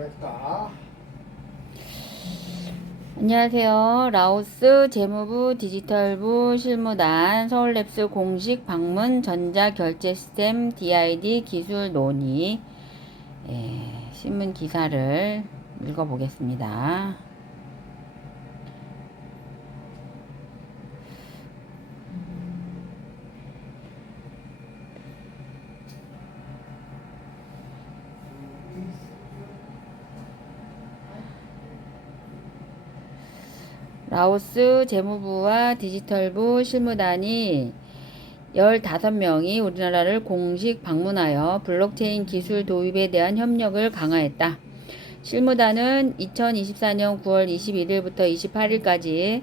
할까? 안녕하세요. 라오스 재무부 디지털부 실무단 서울랩스 공식 방문 전자결제 시스템 DID 기술 논의 신문 기사를 읽어보겠습니다. 라오스 재무부와 디지털부 실무단이 15명이 우리나라를 공식 방문하여 블록체인 기술 도입에 대한 협력을 강화했다. 실무단은 2024년 9월 21일부터 28일까지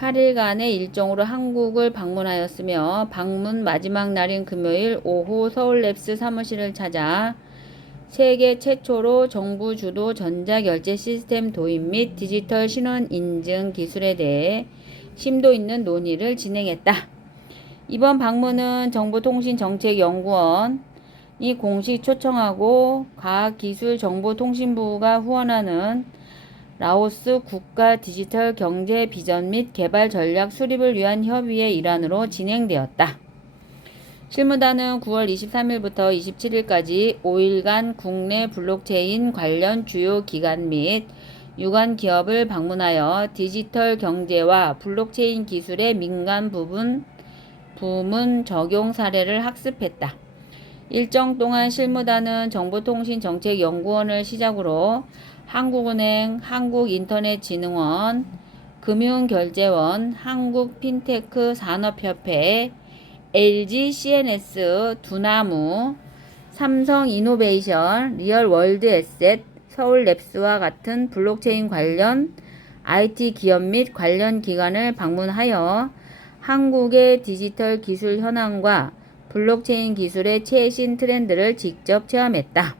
8일간의 일정으로 한국을 방문하였으며 방문 마지막 날인 금요일 오후 서울랩스 사무실을 찾아 세계 최초로 정부 주도 전자결제 시스템 도입 및 디지털 신원 인증 기술에 대해 심도 있는 논의를 진행했다. 이번 방문은 정보통신정책연구원이 공식 초청하고 과학기술정보통신부가 후원하는 라오스 국가 디지털 경제 비전 및 개발 전략 수립을 위한 협의의 일환으로 진행되었다. 실무단은 9월 23일부터 27일까지 5일간 국내 블록체인 관련 주요 기관 및 유관 기업을 방문하여 디지털 경제와 블록체인 기술의 민간 부문 적용 사례를 학습했다. 일정 동안 실무단은 정보통신정책연구원을 시작으로 한국은행, 한국인터넷진흥원, 금융결제원, 한국핀테크 산업협회, LG CNS, 두나무, 삼성이노베이션, 리얼월드에셋, 서울랩스와 같은 블록체인 관련 IT 기업 및 관련 기관을 방문하여 한국의 디지털 기술 현황과 블록체인 기술의 최신 트렌드를 직접 체험했다.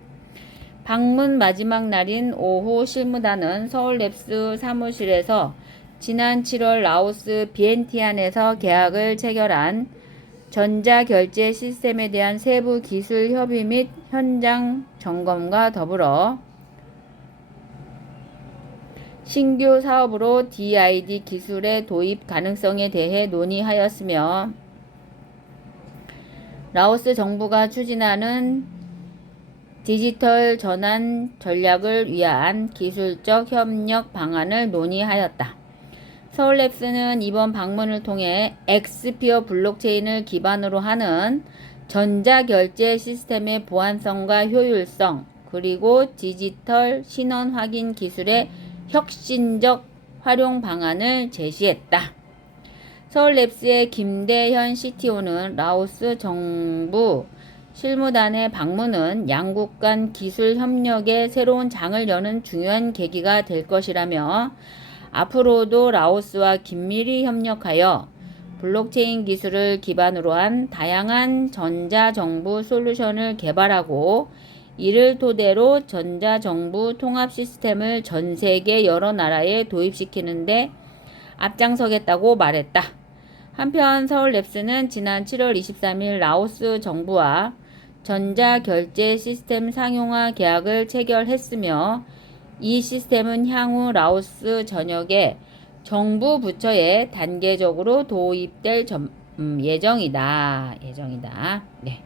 방문 마지막 날인 오후 실무단은 서울랩스 사무실에서 지난 7월 라오스 비엔티안에서 계약을 체결한 전자결제 시스템에 대한 세부 기술 협의 및 현장 점검과 더불어 신규 사업으로 DID 기술의 도입 가능성에 대해 논의하였으며 라오스 정부가 추진하는 디지털 전환 전략을 위한 기술적 협력 방안을 논의하였다. 서울랩스는 이번 방문을 통해 엑스피어 블록체인을 기반으로 하는 전자결제 시스템의 보안성과 효율성, 그리고 디지털 신원 확인 기술의 혁신적 활용 방안을 제시했다. 서울랩스의 김대현 CTO는 라오스 정부 실무단의 방문은 양국 간 기술 협력의 새로운 장을 여는 중요한 계기가 될 것이라며 앞으로도 라오스와 긴밀히 협력하여 블록체인 기술을 기반으로 한 다양한 전자정부 솔루션을 개발하고 이를 토대로 전자정부 통합 시스템을 전 세계 여러 나라에 도입시키는데 앞장서겠다고 말했다. 한편 서울랩스는 지난 7월 23일 라오스 정부와 전자결제 시스템 상용화 계약을 체결했으며 이 시스템은 향후 라오스 전역의 정부 부처에 단계적으로 도입될 예정이다. 네.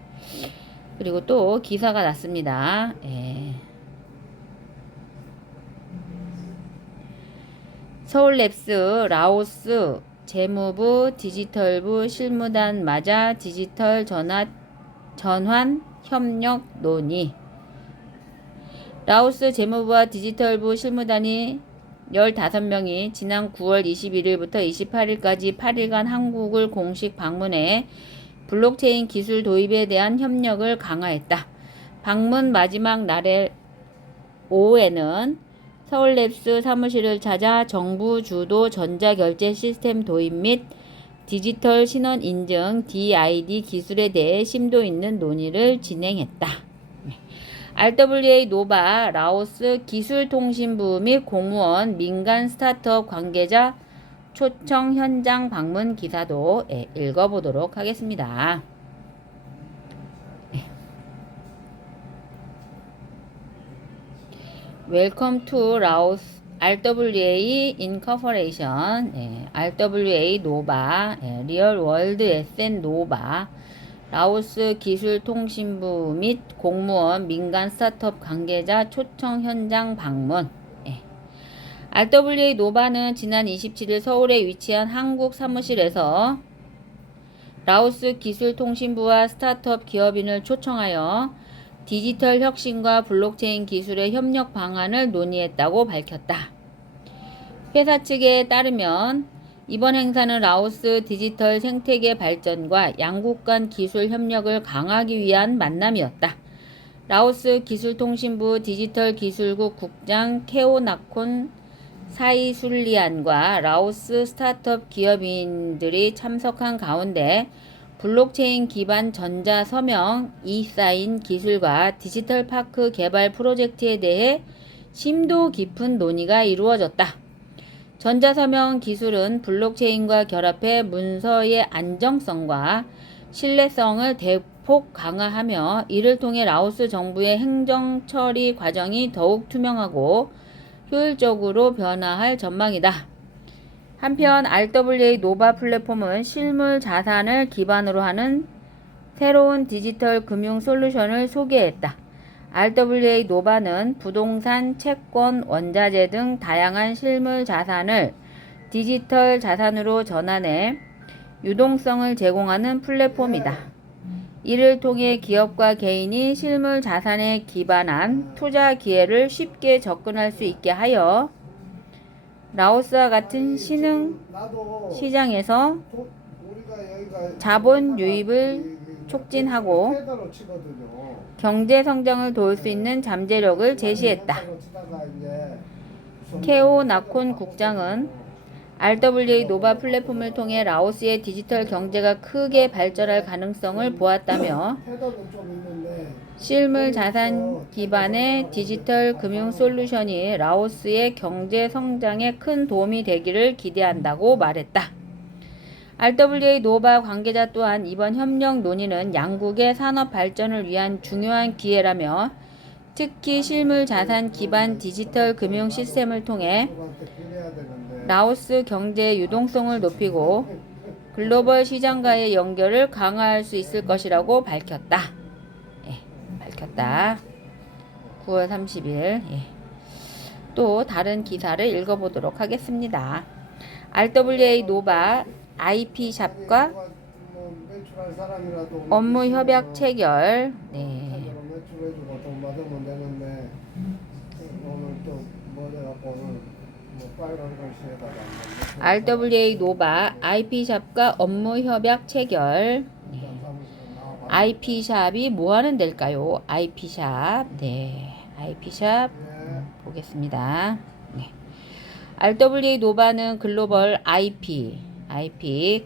그리고 또 기사가 났습니다. 서울랩스 라오스 재무부 디지털부 실무단 맞아 디지털 전환 협력 논의. 라오스 재무부와 디지털부 실무단이 15명이 지난 9월 21일부터 28일까지 8일간 한국을 공식 방문해 블록체인 기술 도입에 대한 협력을 강화했다. 방문 마지막 날의 오후에는 서울랩스 사무실을 찾아 정부 주도 전자결제 시스템 도입 및 디지털 신원 인증 DID 기술에 대해 심도 있는 논의를 진행했다. RWA 노바 라오스 기술통신부 및 공무원 민간 스타트업 관계자 초청 현장 방문 기사도 읽어보도록 하겠습니다. Welcome to Laos RWA Incorporation. RWA 노바, 리얼 월드 에센 노바, 라오스 기술통신부 및 공무원 민간 스타트업 관계자 초청 현장 방문. RWA 노바는 지난 27일 서울에 위치한 한국 사무실에서 라오스 기술통신부와 스타트업 기업인을 초청하여 디지털 혁신과 블록체인 기술의 협력 방안을 논의했다고 밝혔다. 회사 측에 따르면 이번 행사는 라오스 디지털 생태계 발전과 양국 간 기술 협력을 강화하기 위한 만남이었다. 라오스 기술통신부 디지털기술국 국장 케오나콘 사이술리안과 라오스 스타트업 기업인들이 참석한 가운데 블록체인 기반 전자서명 이사인 기술과 디지털 파크 개발 프로젝트에 대해 심도 깊은 논의가 이루어졌다. 전자서명 기술은 블록체인과 결합해 문서의 안정성과 신뢰성을 대폭 강화하며 이를 통해 라오스 정부의 행정 처리 과정이 더욱 투명하고 효율적으로 변화할 전망이다. 한편 RWA 노바 플랫폼은 실물 자산을 기반으로 하는 새로운 디지털 금융 솔루션을 소개했다. RWA 노바는 부동산, 채권, 원자재 등 다양한 실물 자산을 디지털 자산으로 전환해 유동성을 제공하는 플랫폼이다. 이를 통해 기업과 개인이 실물 자산에 기반한 투자 기회를 쉽게 접근할 수 있게 하여 라오스와 같은 신흥 시장에서 자본 유입을 촉진하고 경제 성장을 도울 수 있는 잠재력을 제시했다. 케오 나콘 국장은 RWA 노바 플랫폼을 통해 라오스의 디지털 경제가 크게 발전할 가능성을 보았다며 실물 자산 기반의 디지털 금융 솔루션이 라오스의 경제 성장에 큰 도움이 되기를 기대한다고 말했다. RWA 노바 관계자 또한 이번 협력 논의는 양국의 산업 발전을 위한 중요한 기회라며 특히 실물 자산 기반 디지털 금융 시스템을 통해 라오스 경제의 유동성을 높이고 글로벌 시장과의 연결을 강화할 수 있을 것이라고 밝혔다. 밝혔다. 9월 30일. 또 다른 기사를 읽어보도록 하겠습니다. RWA 노바 IP샵과 업무 협약 체결. RWA 노바 IP샵과 업무 협약 체결. IP샵이 뭐 하는 데일까요? IP샵. IP샵 보겠습니다. RWA 노바는 글로벌 IP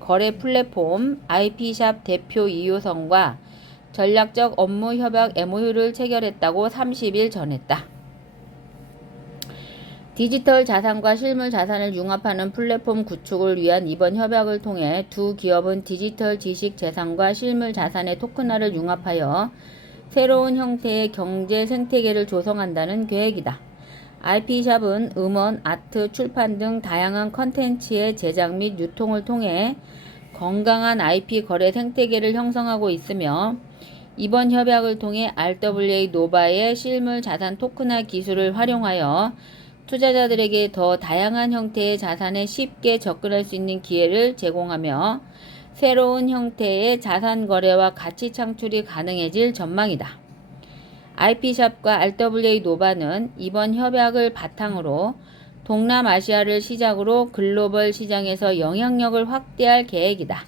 거래 플랫폼 IP샵 대표 이효성과 전략적 업무 협약 MOU를 체결했다고 30일 전했다. 디지털 자산과 실물 자산을 융합하는 플랫폼 구축을 위한 이번 협약을 통해 두 기업은 디지털 지식 재산과 실물 자산의 토큰화를 융합하여 새로운 형태의 경제 생태계를 조성한다는 계획이다. IP샵은 음원, 아트, 출판 등 다양한 컨텐츠의 제작 및 유통을 통해 건강한 IP 거래 생태계를 형성하고 있으며 이번 협약을 통해 RWA 노바의 실물 자산 토큰화 기술을 활용하여 투자자들에게 더 다양한 형태의 자산에 쉽게 접근할 수 있는 기회를 제공하며 새로운 형태의 자산 거래와 가치 창출이 가능해질 전망이다. IP샵과 RWA 노바는 이번 협약을 바탕으로 동남아시아를 시작으로 글로벌 시장에서 영향력을 확대할 계획이다.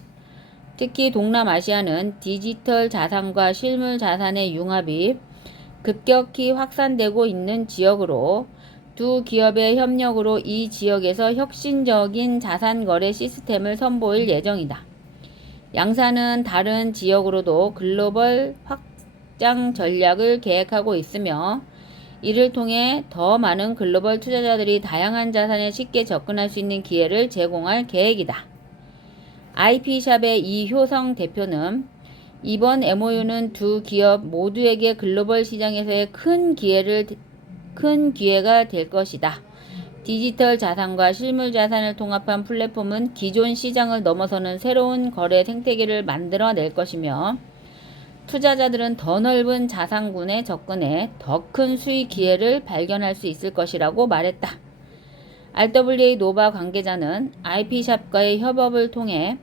특히 동남아시아는 디지털 자산과 실물 자산의 융합이 급격히 확산되고 있는 지역으로 두 기업의 협력으로 이 지역에서 혁신적인 자산 거래 시스템을 선보일 예정이다. 양사는 다른 지역으로도 글로벌 확장 전략을 계획하고 있으며 이를 통해 더 많은 글로벌 투자자들이 다양한 자산에 쉽게 접근할 수 있는 기회를 제공할 계획이다. IP샵의 이효성 대표는 이번 MOU는 두 기업 모두에게 글로벌 시장에서의 큰 기회를 큰 기회가 될 것이다. 디지털 자산과 실물 자산을 통합한 플랫폼은 기존 시장을 넘어서는 새로운 거래 생태계를 만들어낼 것이며 투자자들은 더 넓은 자산군에 접근해 더 큰 수익 기회를 발견할 수 있을 것이라고 말했다. RWA 노바 관계자는 IP샵과의 협업을 통해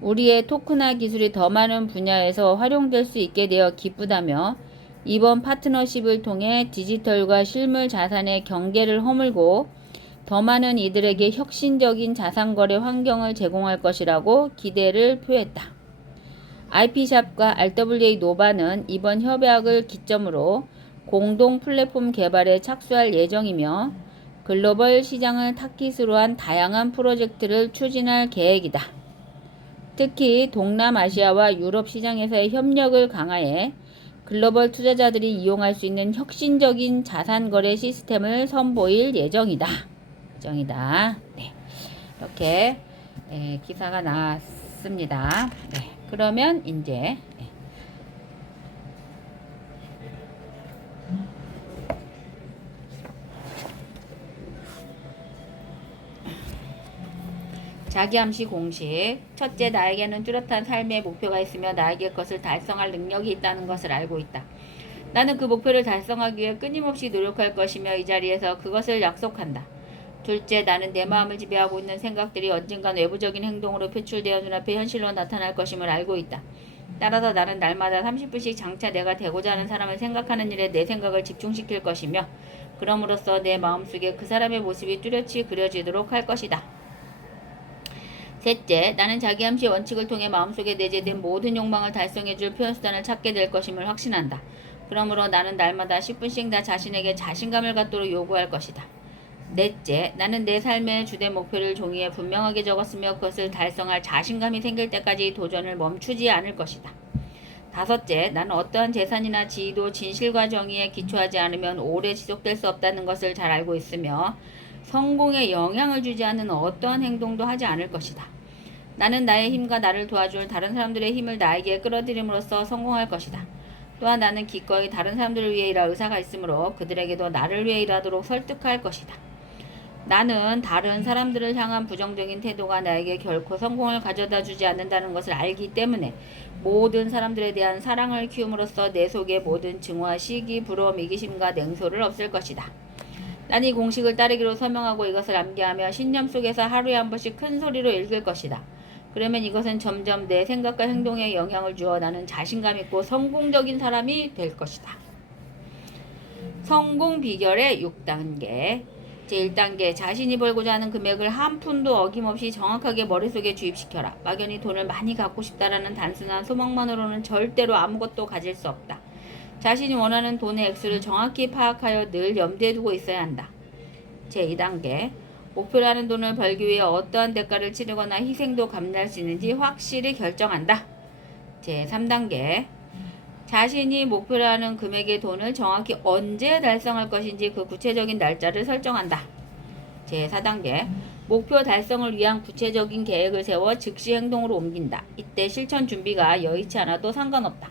우리의 토큰화 기술이 더 많은 분야에서 활용될 수 있게 되어 기쁘다며 이번 파트너십을 통해 디지털과 실물 자산의 경계를 허물고 더 많은 이들에게 혁신적인 자산거래 환경을 제공할 것이라고 기대를 표했다. IP샵과 RWA 노바는 이번 협약을 기점으로 공동 플랫폼 개발에 착수할 예정이며 글로벌 시장을 타깃으로 한 다양한 프로젝트를 추진할 계획이다. 특히 동남아시아와 유럽 시장에서의 협력을 강화해 글로벌 투자자들이 이용할 수 있는 혁신적인 자산거래 시스템을 선보일 예정이다. 네. 이렇게 기사가 나왔습니다. 네. 그러면 이제 자기암시 공식. 첫째, 나에게는 뚜렷한 삶의 목표가 있으며 나에게 그것을 달성할 능력이 있다는 것을 알고 있다. 나는 그 목표를 달성하기 위해 끊임없이 노력할 것이며 이 자리에서 그것을 약속한다. 둘째, 나는 내 마음을 지배하고 있는 생각들이 언젠간 외부적인 행동으로 표출되어 눈앞에 현실로 나타날 것임을 알고 있다. 따라서 나는 날마다 30분씩 장차 내가 되고자 하는 사람을 생각하는 일에 내 생각을 집중시킬 것이며 그럼으로써 내 마음속에 그 사람의 모습이 뚜렷이 그려지도록 할 것이다. 셋째, 나는 자기암시 원칙을 통해 마음속에 내재된 모든 욕망을 달성해줄 표현수단을 찾게 될 것임을 확신한다. 그러므로 나는 날마다 10분씩 나 자신에게 자신감을 갖도록 요구할 것이다. 넷째, 나는 내 삶의 주된 목표를 종이에 분명하게 적었으며 그것을 달성할 자신감이 생길 때까지 도전을 멈추지 않을 것이다. 다섯째, 나는 어떠한 재산이나 지위도 진실과 정의에 기초하지 않으면 오래 지속될 수 없다는 것을 잘 알고 있으며 성공에 영향을 주지 않는 어떠한 행동도 하지 않을 것이다. 나는 나의 힘과 나를 도와줄 다른 사람들의 힘을 나에게 끌어들임으로써 성공할 것이다. 또한 나는 기꺼이 다른 사람들을 위해 일할 의사가 있으므로 그들에게도 나를 위해 일하도록 설득할 것이다. 나는 다른 사람들을 향한 부정적인 태도가 나에게 결코 성공을 가져다 주지 않는다는 것을 알기 때문에 모든 사람들에 대한 사랑을 키움으로써 내 속의 모든 증오와 시기, 부러움, 이기심과 냉소를 없앨 것이다. 난 이 공식을 따르기로 서명하고 이것을 암기하며 신념 속에서 하루에 한 번씩 큰 소리로 읽을 것이다. 그러면 이것은 점점 내 생각과 행동에 영향을 주어 나는 자신감 있고 성공적인 사람이 될 것이다. 성공 비결의 6단계. 제1단계, 자신이 벌고자 하는 금액을 한 푼도 어김없이 정확하게 머릿속에 주입시켜라. 막연히 돈을 많이 갖고 싶다라는 단순한 소망만으로는 절대로 아무것도 가질 수 없다. 자신이 원하는 돈의 액수를 정확히 파악하여 늘 염두에 두고 있어야 한다. 제2단계, 목표라는 돈을 벌기 위해 어떠한 대가를 치르거나 희생도 감내할 수 있는지 확실히 결정한다. 제3단계, 자신이 목표라는 금액의 돈을 정확히 언제 달성할 것인지 그 구체적인 날짜를 설정한다. 제4단계, 목표 달성을 위한 구체적인 계획을 세워 즉시 행동으로 옮긴다. 이때 실천 준비가 여의치 않아도 상관없다.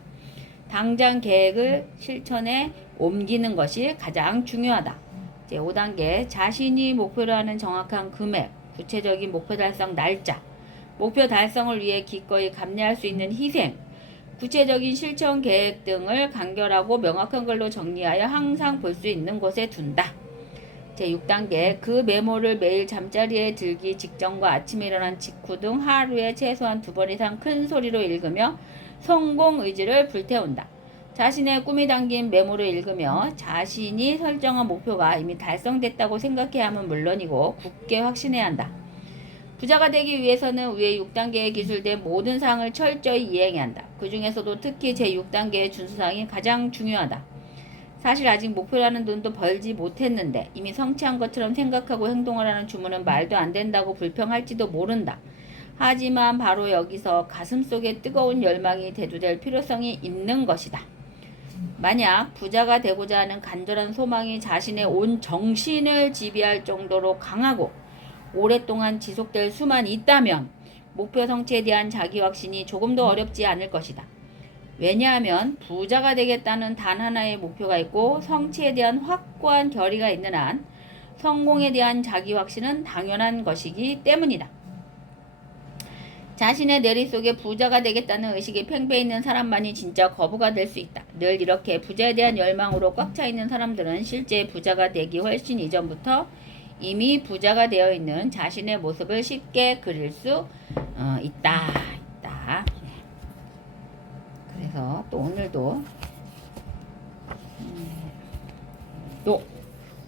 당장 계획을 실천에 옮기는 것이 가장 중요하다. 제5단계, 자신이 목표로 하는 정확한 금액, 구체적인 목표 달성 날짜, 목표 달성을 위해 기꺼이 감내할 수 있는 희생, 구체적인 실천 계획 등을 간결하고 명확한 걸로 정리하여 항상 볼 수 있는 곳에 둔다. 제6단계, 그 메모를 매일 잠자리에 들기 직전과 아침에 일어난 직후 등 하루에 최소한 2번 이상 큰 소리로 읽으며 성공 의지를 불태운다. 자신의 꿈이 담긴 메모를 읽으며 자신이 설정한 목표가 이미 달성됐다고 생각해야 함은 물론이고 굳게 확신해야 한다. 부자가 되기 위해서는 위의 6단계에 기술된 모든 사항을 철저히 이행해야 한다. 그 중에서도 특히 제6단계의 준수사항이 가장 중요하다. 사실 아직 목표라는 돈도 벌지 못했는데 이미 성취한 것처럼 생각하고 행동하라는 주문은 말도 안 된다고 불평할지도 모른다. 하지만 바로 여기서 가슴속에 뜨거운 열망이 대두될 필요성이 있는 것이다. 만약 부자가 되고자 하는 간절한 소망이 자신의 온 정신을 지배할 정도로 강하고 오랫동안 지속될 수만 있다면 목표 성취에 대한 자기 확신이 조금도 어렵지 않을 것이다. 왜냐하면 부자가 되겠다는 단 하나의 목표가 있고 성취에 대한 확고한 결의가 있는 한 성공에 대한 자기 확신은 당연한 것이기 때문이다. 자신의 내리 속에 부자가 되겠다는 의식이 팽배해 있는 사람만이 진짜 거부가 될 수 있다. 늘 이렇게 부자에 대한 열망으로 꽉 차 있는 사람들은 실제 부자가 되기 훨씬 이전부터 이미 부자가 되어 있는 자신의 모습을 쉽게 그릴 수 있다. 그래서 또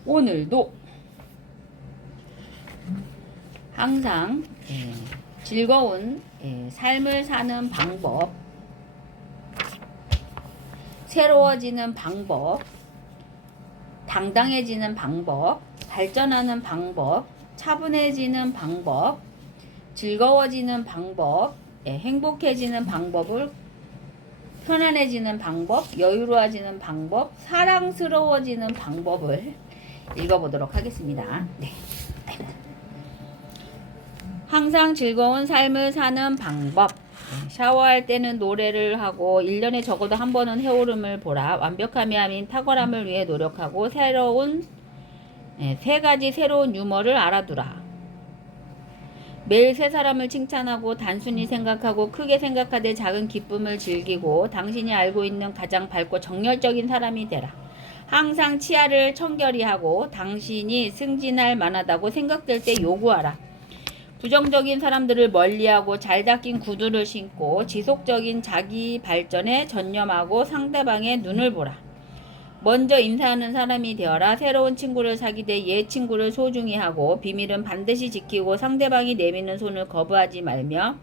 오늘도 항상 즐거운 삶을 사는 방법, 새로워지는 방법, 당당해지는 방법, 발전하는 방법, 차분해지는 방법, 즐거워지는 방법, 행복해지는 방법을 편안해지는 방법, 여유로워지는 방법, 사랑스러워지는 방법을 읽어보도록 하겠습니다. 네. 항상 즐거운 삶을 사는 방법. 샤워할 때는 노래를 하고 1년에 적어도 한 번은 해오름을 보라. 완벽함이 아닌 탁월함을 위해 노력하고 세 가지 새로운 유머를 알아두라. 매일 세 사람을 칭찬하고 단순히 생각하고 크게 생각하되 작은 기쁨을 즐기고 당신이 알고 있는 가장 밝고 정열적인 사람이 되라. 항상 치아를 청결히 하고 당신이 승진할 만하다고 생각될 때 요구하라. 부정적인 사람들을 멀리하고 잘 닦인 구두를 신고 지속적인 자기 발전에 전념하고 상대방의 눈을 보라. 먼저 인사하는 사람이 되어라. 새로운 친구를 사귀되 옛 친구를 소중히 하고 비밀은 반드시 지키고 상대방이 내미는 손을 거부하지 말며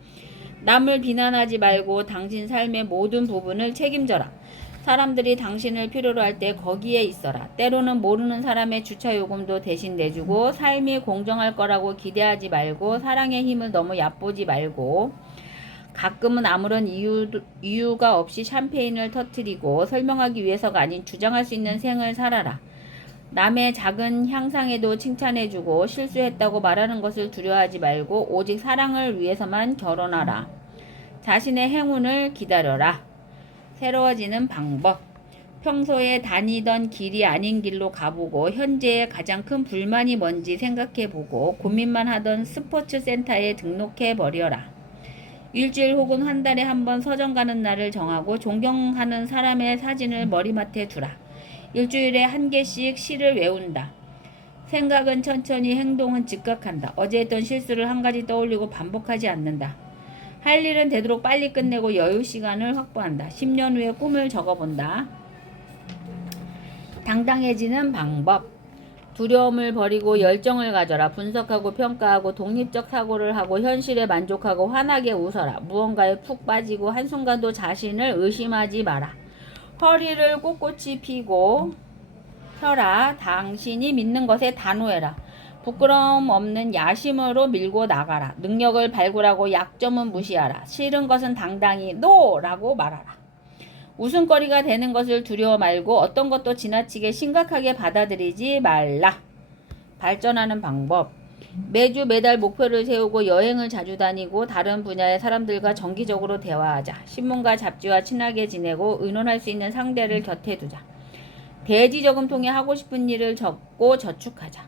남을 비난하지 말고 당신 삶의 모든 부분을 책임져라. 사람들이 당신을 필요로 할 때 거기에 있어라. 때로는 모르는 사람의 주차 요금도 대신 내주고 삶이 공정할 거라고 기대하지 말고 사랑의 힘을 너무 얕보지 말고 가끔은 아무런 이유가 없이 샴페인을 터뜨리고 설명하기 위해서가 아닌 주장할 수 있는 생을 살아라. 남의 작은 향상에도 칭찬해주고 실수했다고 말하는 것을 두려워하지 말고 오직 사랑을 위해서만 결혼하라. 자신의 행운을 기다려라. 새로워지는 방법. 평소에 다니던 길이 아닌 길로 가보고 현재의 가장 큰 불만이 뭔지 생각해보고 고민만 하던 스포츠 센터에 등록해버려라. 일주일 혹은 한 달에 한 번 서점 가는 날을 정하고 존경하는 사람의 사진을 머리맡에 두라. 일주일에 한 개씩 시를 외운다. 생각은 천천히, 행동은 즉각한다. 어제 했던 실수를 한 가지 떠올리고 반복하지 않는다. 할 일은 되도록 빨리 끝내고 여유 시간을 확보한다. 10년 후에 꿈을 적어본다. 당당해지는 방법. 두려움을 버리고 열정을 가져라. 분석하고 평가하고 독립적 사고를 하고 현실에 만족하고 환하게 웃어라. 무언가에 푹 빠지고 한순간도 자신을 의심하지 마라. 허리를 꼿꼿이 펴고 펴라. 당신이 믿는 것에 단호해라. 부끄러움 없는 야심으로 밀고 나가라. 능력을 발굴하고 약점은 무시하라. 싫은 것은 당당히 NO라고 말하라. 웃음거리가 되는 것을 두려워 말고 어떤 것도 지나치게 심각하게 받아들이지 말라. 발전하는 방법. 매주 매달 목표를 세우고 여행을 자주 다니고 다른 분야의 사람들과 정기적으로 대화하자. 신문과 잡지와 친하게 지내고 의논할 수 있는 상대를 곁에 두자. 대지 저금통에 하고 싶은 일을 적고 저축하자.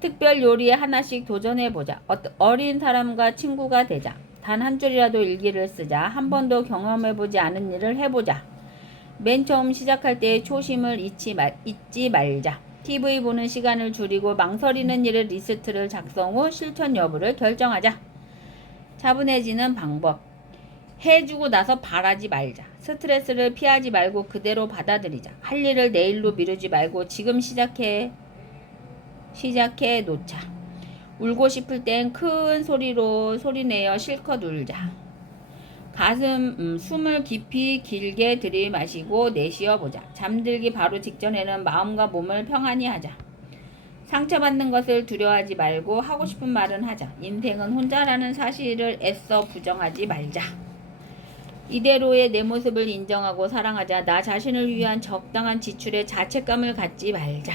특별 요리에 하나씩 도전해보자. 어린 사람과 친구가 되자. 단 한 줄이라도 일기를 쓰자. 한 번도 경험해보지 않은 일을 해보자. 맨 처음 시작할 때의 초심을 잊지 말자. TV 보는 시간을 줄이고 망설이는 일의 리스트를 작성 후 실천 여부를 결정하자. 차분해지는 방법. 해주고 나서 바라지 말자. 스트레스를 피하지 말고 그대로 받아들이자. 할 일을 내일로 미루지 말고 지금 시작해 놓자. 울고 싶을 땐 큰 소리로 소리내어 실컷 울자. 숨을 깊이 길게 들이마시고 내쉬어 보자. 잠들기 바로 직전에는 마음과 몸을 평안히 하자. 상처받는 것을 두려워하지 말고 하고 싶은 말은 하자. 인생은 혼자라는 사실을 애써 부정하지 말자. 이대로의 내 모습을 인정하고 사랑하자. 나 자신을 위한 적당한 지출에 자책감을 갖지 말자.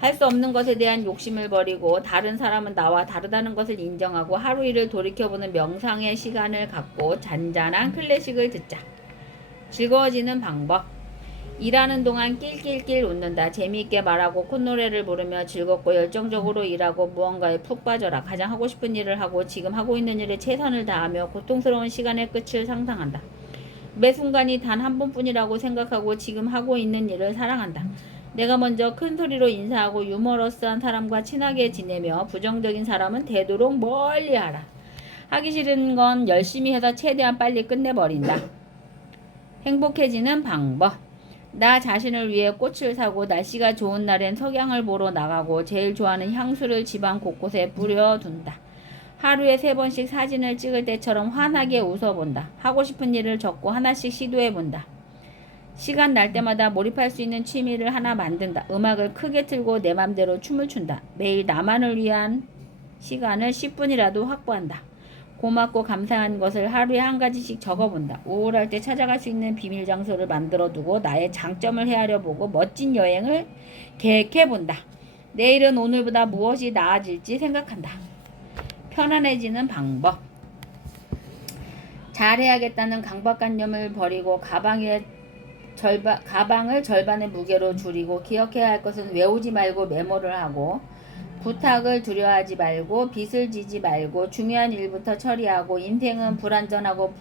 할 수 없는 것에 대한 욕심을 버리고 다른 사람은 나와 다르다는 것을 인정하고 하루 일을 돌이켜보는 명상의 시간을 갖고 잔잔한 클래식을 듣자. 즐거워지는 방법. 일하는 동안 낄낄낄 웃는다. 재미있게 말하고 콧노래를 부르며 즐겁고 열정적으로 일하고 무언가에 푹 빠져라. 가장 하고 싶은 일을 하고 지금 하고 있는 일에 최선을 다하며 고통스러운 시간의 끝을 상상한다. 매 순간이 단 한 번뿐이라고 생각하고 지금 하고 있는 일을 사랑한다. 내가 먼저 큰 소리로 인사하고 유머러스한 사람과 친하게 지내며 부정적인 사람은 되도록 멀리 하라. 하기 싫은 건 열심히 해서 최대한 빨리 끝내버린다. 행복해지는 방법. 나 자신을 위해 꽃을 사고 날씨가 좋은 날엔 석양을 보러 나가고 제일 좋아하는 향수를 집안 곳곳에 뿌려둔다. 하루에 3번씩 사진을 찍을 때처럼 환하게 웃어본다. 하고 싶은 일을 적고 하나씩 시도해본다. 시간 날 때마다 몰입할 수 있는 취미를 하나 만든다. 음악을 크게 틀고 내 맘대로 춤을 춘다. 매일 나만을 위한 시간을 10분이라도 확보한다. 고맙고 감사한 것을 하루에 한 가지씩 적어본다. 우울할 때 찾아갈 수 있는 비밀 장소를 만들어두고 나의 장점을 헤아려보고 멋진 여행을 계획해본다. 내일은 오늘보다 무엇이 나아질지 생각한다. 편안해지는 방법. 잘해야겠다는 강박관념을 버리고 가방을 절반의 무게로 줄이고 기억해야 할 것은 외우지 말고 메모를 하고 부탁을 두려워하지 말고 빚을 지지 말고 중요한 일부터 처리하고 인생은 불완전하고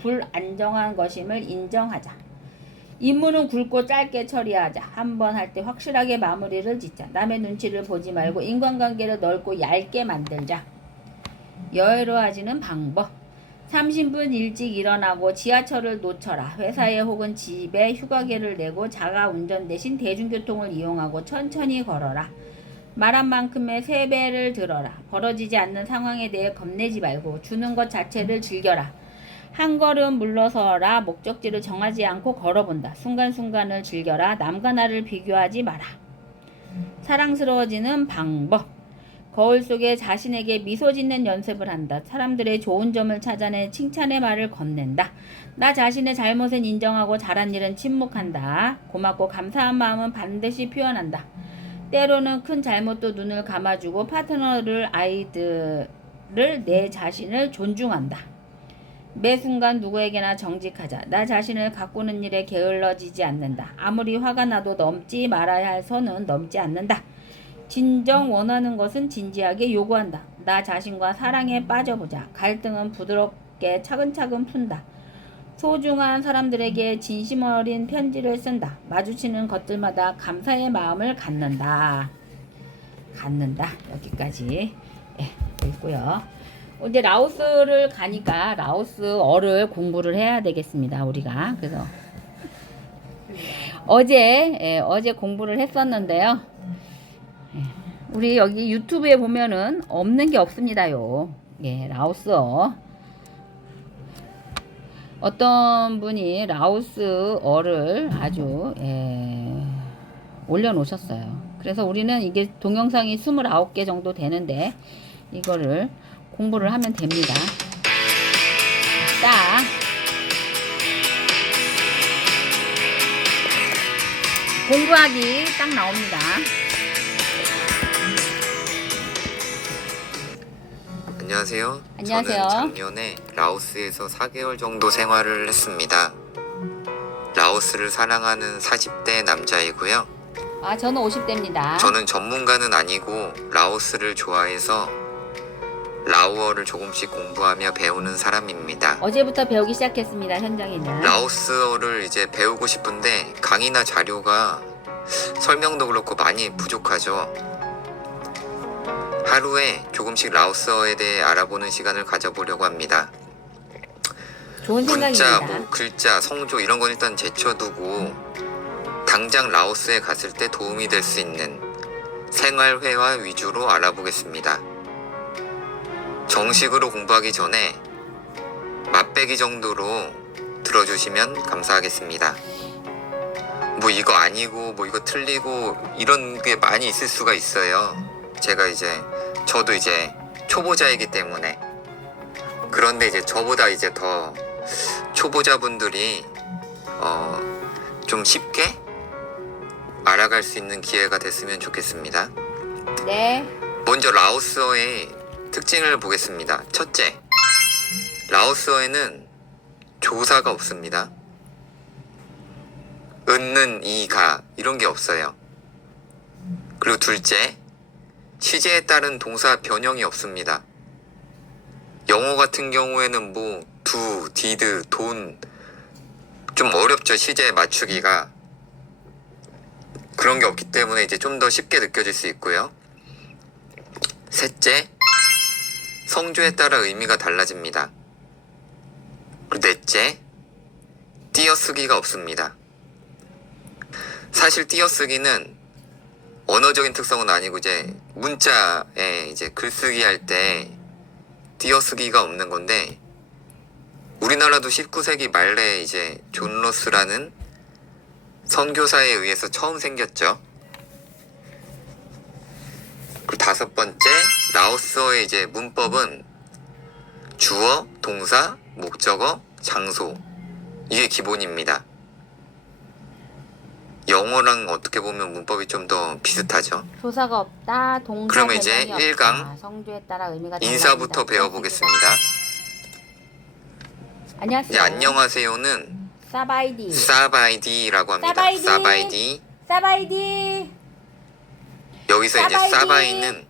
불안정한 것임을 인정하자. 임무는 굵고 짧게 처리하자. 한 번 할 때 확실하게 마무리를 짓자. 남의 눈치를 보지 말고 인간관계를 넓고 얇게 만들자. 여유로워지는 방법. 30분 일찍 일어나고 지하철을 놓쳐라. 회사에 혹은 집에 휴가계를 내고 자가 운전 대신 대중교통을 이용하고 천천히 걸어라. 말한 만큼의 3배를 들어라. 벌어지지 않는 상황에 대해 겁내지 말고 주는 것 자체를 즐겨라. 한 걸음 물러서라. 목적지를 정하지 않고 걸어본다. 순간순간을 즐겨라. 남과 나를 비교하지 마라. 사랑스러워지는 방법. 거울 속에 자신에게 미소 짓는 연습을 한다. 사람들의 좋은 점을 찾아내 칭찬의 말을 건넨다. 나 자신의 잘못은 인정하고 잘한 일은 침묵한다. 고맙고 감사한 마음은 반드시 표현한다. 때로는 큰 잘못도 눈을 감아주고 파트너를 아이들을 내 자신을 존중한다. 매 순간 누구에게나 정직하자. 나 자신을 가꾸는 일에 게을러지지 않는다. 아무리 화가 나도 넘지 말아야 할 선은 넘지 않는다. 진정 원하는 것은 진지하게 요구한다. 나 자신과 사랑에 빠져보자. 갈등은 부드럽게 차근차근 푼다. 소중한 사람들에게 진심 어린 편지를 쓴다. 마주치는 것들마다 감사의 마음을 갖는다. 여기까지 있고요. 이제 라오스를 가니까 라오스어를 공부를 해야 되겠습니다. 우리가 그래서 어제 공부를 했었는데요. 우리 여기 유튜브에 보면은 없는 게 없습니다요. 라오스어. 어떤 분이 라오스어를 아주 올려놓으셨어요. 그래서 우리는 이게 동영상이 29개 정도 되는데 이거를 공부를 하면 됩니다. 딱 공부하기 딱 나옵니다. 안녕하세요. 안녕하세요. 저는 작년에 라오스에서 4개월 정도 생활을 했습니다. 라오스를 사랑하는 40대 남자이고요. 저는 50대입니다. 저는 전문가는 아니고 라오스를 좋아해서 라오어를 조금씩 공부하며 배우는 사람입니다. 어제부터 배우기 시작했습니다. 현장에는. 라오스어를 이제 배우고 싶은데 강의나 자료가 설명도 그렇고 많이 부족하죠. 하루에 조금씩 라오스어에 대해 알아보는 시간을 가져보려고 합니다. 좋은 문자, 생각입니다. 글자, 성조 이런 건 일단 제쳐두고 당장 라오스에 갔을 때 도움이 될 수 있는 생활회화 위주로 알아보겠습니다. 정식으로 공부하기 전에 맛배기 정도로 들어주시면 감사하겠습니다. 뭐 이거 아니고 뭐 이거 틀리고 이런 게 많이 있을 수가 있어요. 저도 이제 초보자이기 때문에. 그런데 이제 저보다 이제 더 초보자분들이 좀 쉽게 알아갈 수 있는 기회가 됐으면 좋겠습니다. 네. 먼저 라오스어의 특징을 보겠습니다. 첫째, 라오스어에는 조사가 없습니다. 은는 이가 이런 게 없어요. 그리고 둘째, 시제에 따른 동사 변형이 없습니다. 영어 같은 경우에는 뭐 do, did, don't 좀 어렵죠. 시제에 맞추기가. 그런 게 없기 때문에 이제 좀 더 쉽게 느껴질 수 있고요. 셋째, 성조에 따라 의미가 달라집니다. 그리고 넷째, 띄어쓰기가 없습니다. 사실 띄어쓰기는 언어적인 특성은 아니고 이제 문자에 이제 글쓰기 할 때 띄어쓰기가 없는 건데, 우리나라도 19세기 말에 이제 존 로스라는 선교사에 의해서 처음 생겼죠. 그리고 다섯 번째, 라오스어의 이제 문법은 주어, 동사, 목적어, 장소 이게 기본입니다. 영어랑 어떻게 보면 문법이 좀 더 비슷하죠. 조사가 없다. 동사 그러면 이제 변형이 1강 없다. 성조에 따라 의미가 인사부터 달라진다. 배워보겠습니다. 안녕하세요. 이제 안녕하세요는 사바이디. 사바이디라고 합니다. 사바이디. 사바이디. 사바이디. 여기서 이제 사바이디. 사바이는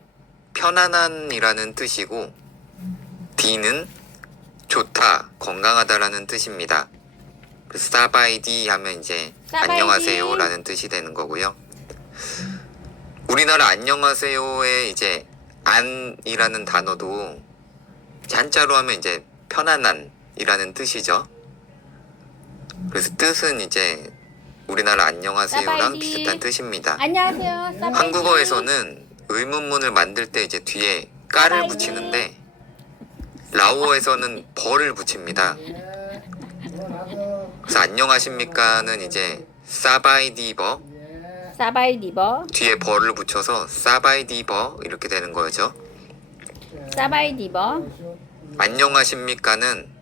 편안한이라는 뜻이고, 디는 좋다, 건강하다라는 뜻입니다. 그래서 사바이디 하면 이제 사바이디. 안녕하세요라는 뜻이 되는 거고요. 우리나라 안녕하세요의 이제 안이라는 단어도 한자로 하면 이제 편안한이라는 뜻이죠. 그래서 뜻은 이제 우리나라 안녕하세요랑 사바이디. 비슷한 뜻입니다. 안녕하세요. 사바이디. 한국어에서는 의문문을 만들 때 이제 뒤에 까를 사바이디. 붙이는데, 라오어에서는 벌을 붙입니다. 그래서 안녕하십니까는 이제 사바이디버, 사바이디버. 뒤에 벌을 붙여서 사바이디버 이렇게 되는 거죠. 사바이디버. 안녕하십니까는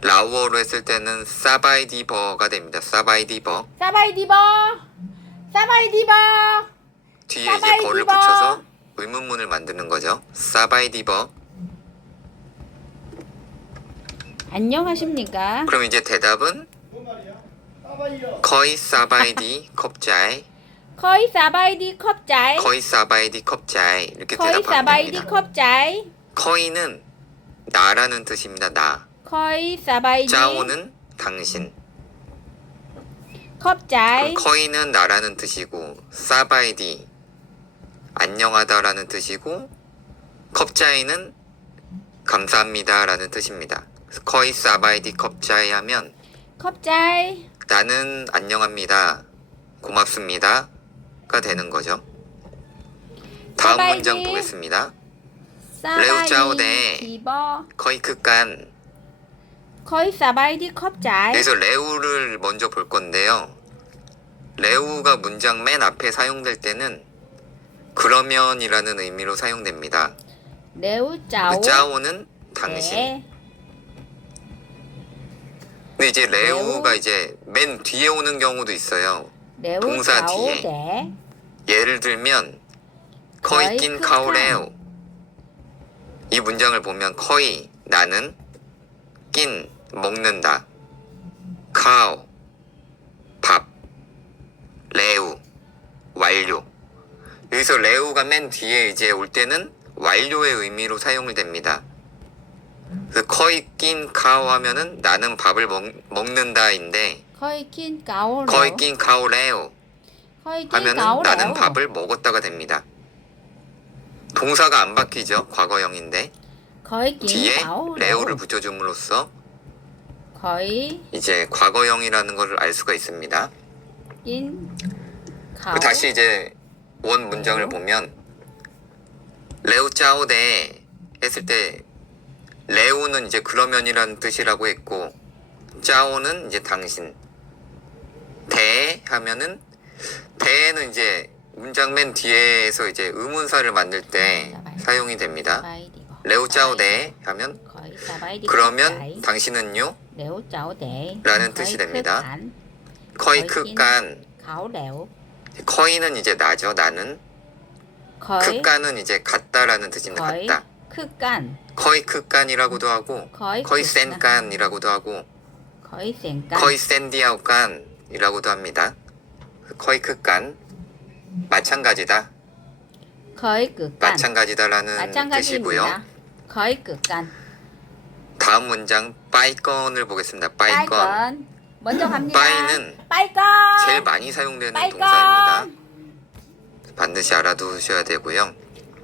라오어로 했을 때는 사바이디버가 됩니다. 사바이디버. 사바이디버. 사바이디버. 뒤에 이제 사바이디버. 벌을 붙여서 의문문을 만드는 거죠. 사바이디버. 안녕하십니까? 그럼 이제 대답은 거의 사바이디 컵자이, 거의 사바이디 컵자이. 거의 사바이디 컵자이 이렇게 거의 대답하면 사바이디 됩니다. 컵자이. 거의는 나라는 뜻입니다. 나. 거의 사바이디 짜오는 당신. 컵자이. 거의는 나라는 뜻이고, 사바이디 안녕하다라는 뜻이고, 컵자이는 감사합니다라는 뜻입니다. 그래서 거의 사바이디 컵자이 하면 컵자이. 나는 안녕합니다, 고맙습니다가 되는 거죠. 다음 사바이디. 문장 보겠습니다. 레우짜오데. 사바이디버. 거의 극간. 거의 사바이디 컵자이. 여기서 레우를 먼저 볼 건데요. 레우가 문장 맨 앞에 사용될 때는 그러면이라는 의미로 사용됩니다. 레우짜오. 그 짜오는 당신. 네. 근데 이제 레우가 레우. 이제 맨 뒤에 오는 경우도 있어요. 동사 레우짜오 뒤에. 네. 예를 들면 거의 거의 낀 극한. 카오레오. 이 문장을 보면 거의 나는, 낀 먹는다, 카오 밥, 레우 완료. 여기서 레우가 맨 뒤에 이제 올 때는 완료의 의미로 사용이 됩니다. 그래서 거의 낀 카오 하면은 나는 밥을 먹는다인데, 거의 낀 까오레오. 거의 낀 카오레오 거의 낀 하면은 까오레오. 나는 밥을 먹었다가 됩니다. 동사가 안 바뀌죠. 과거형인데 거의 낀 뒤에 까오레오. 레오를 붙여줌으로써 거의 이제 과거형이라는 것을 알 수가 있습니다. 낀 까오. 그 다시 이제 원 문장을 보면 레오 짜오데 했을 때 레오는 이제 그러면이라는 뜻이라고 했고, 짜오는 이제 당신, 대 하면은 대는 이제 문장 맨 뒤에서 이제 의문사를 만들 때 사용이 됩니다. 사바이디버. 레오 짜오데 하면 거의 사바이디 그러면 컵자이. 당신은요? 레우짜오데. 라는 뜻이 됩니다. 극한. 거의 거의 극간. 가오레오. 거의는 이제 나죠. 나는. 거의 극간은 이제 같다라는 뜻인데 거의 같다. 크깐. 거의 크깐이라고도 하고 거의 거의 크깐. 센깐이라고도 하고 거의 센깐. 거의 샌디아우깐이라고도 합니다. 거의 크깐 마찬가지다. 거의 크깐. 마찬가지다라는 뜻이고요. 마찬가지입니다. 거의 크깐. 다음 문장 빠이건을 보겠습니다. 빠이건. 빠이건. 먼저 갑니다. 빠이는 빠이건. 제일 많이 사용되는 빠이건. 동사입니다. 반드시 알아두셔야 되고요.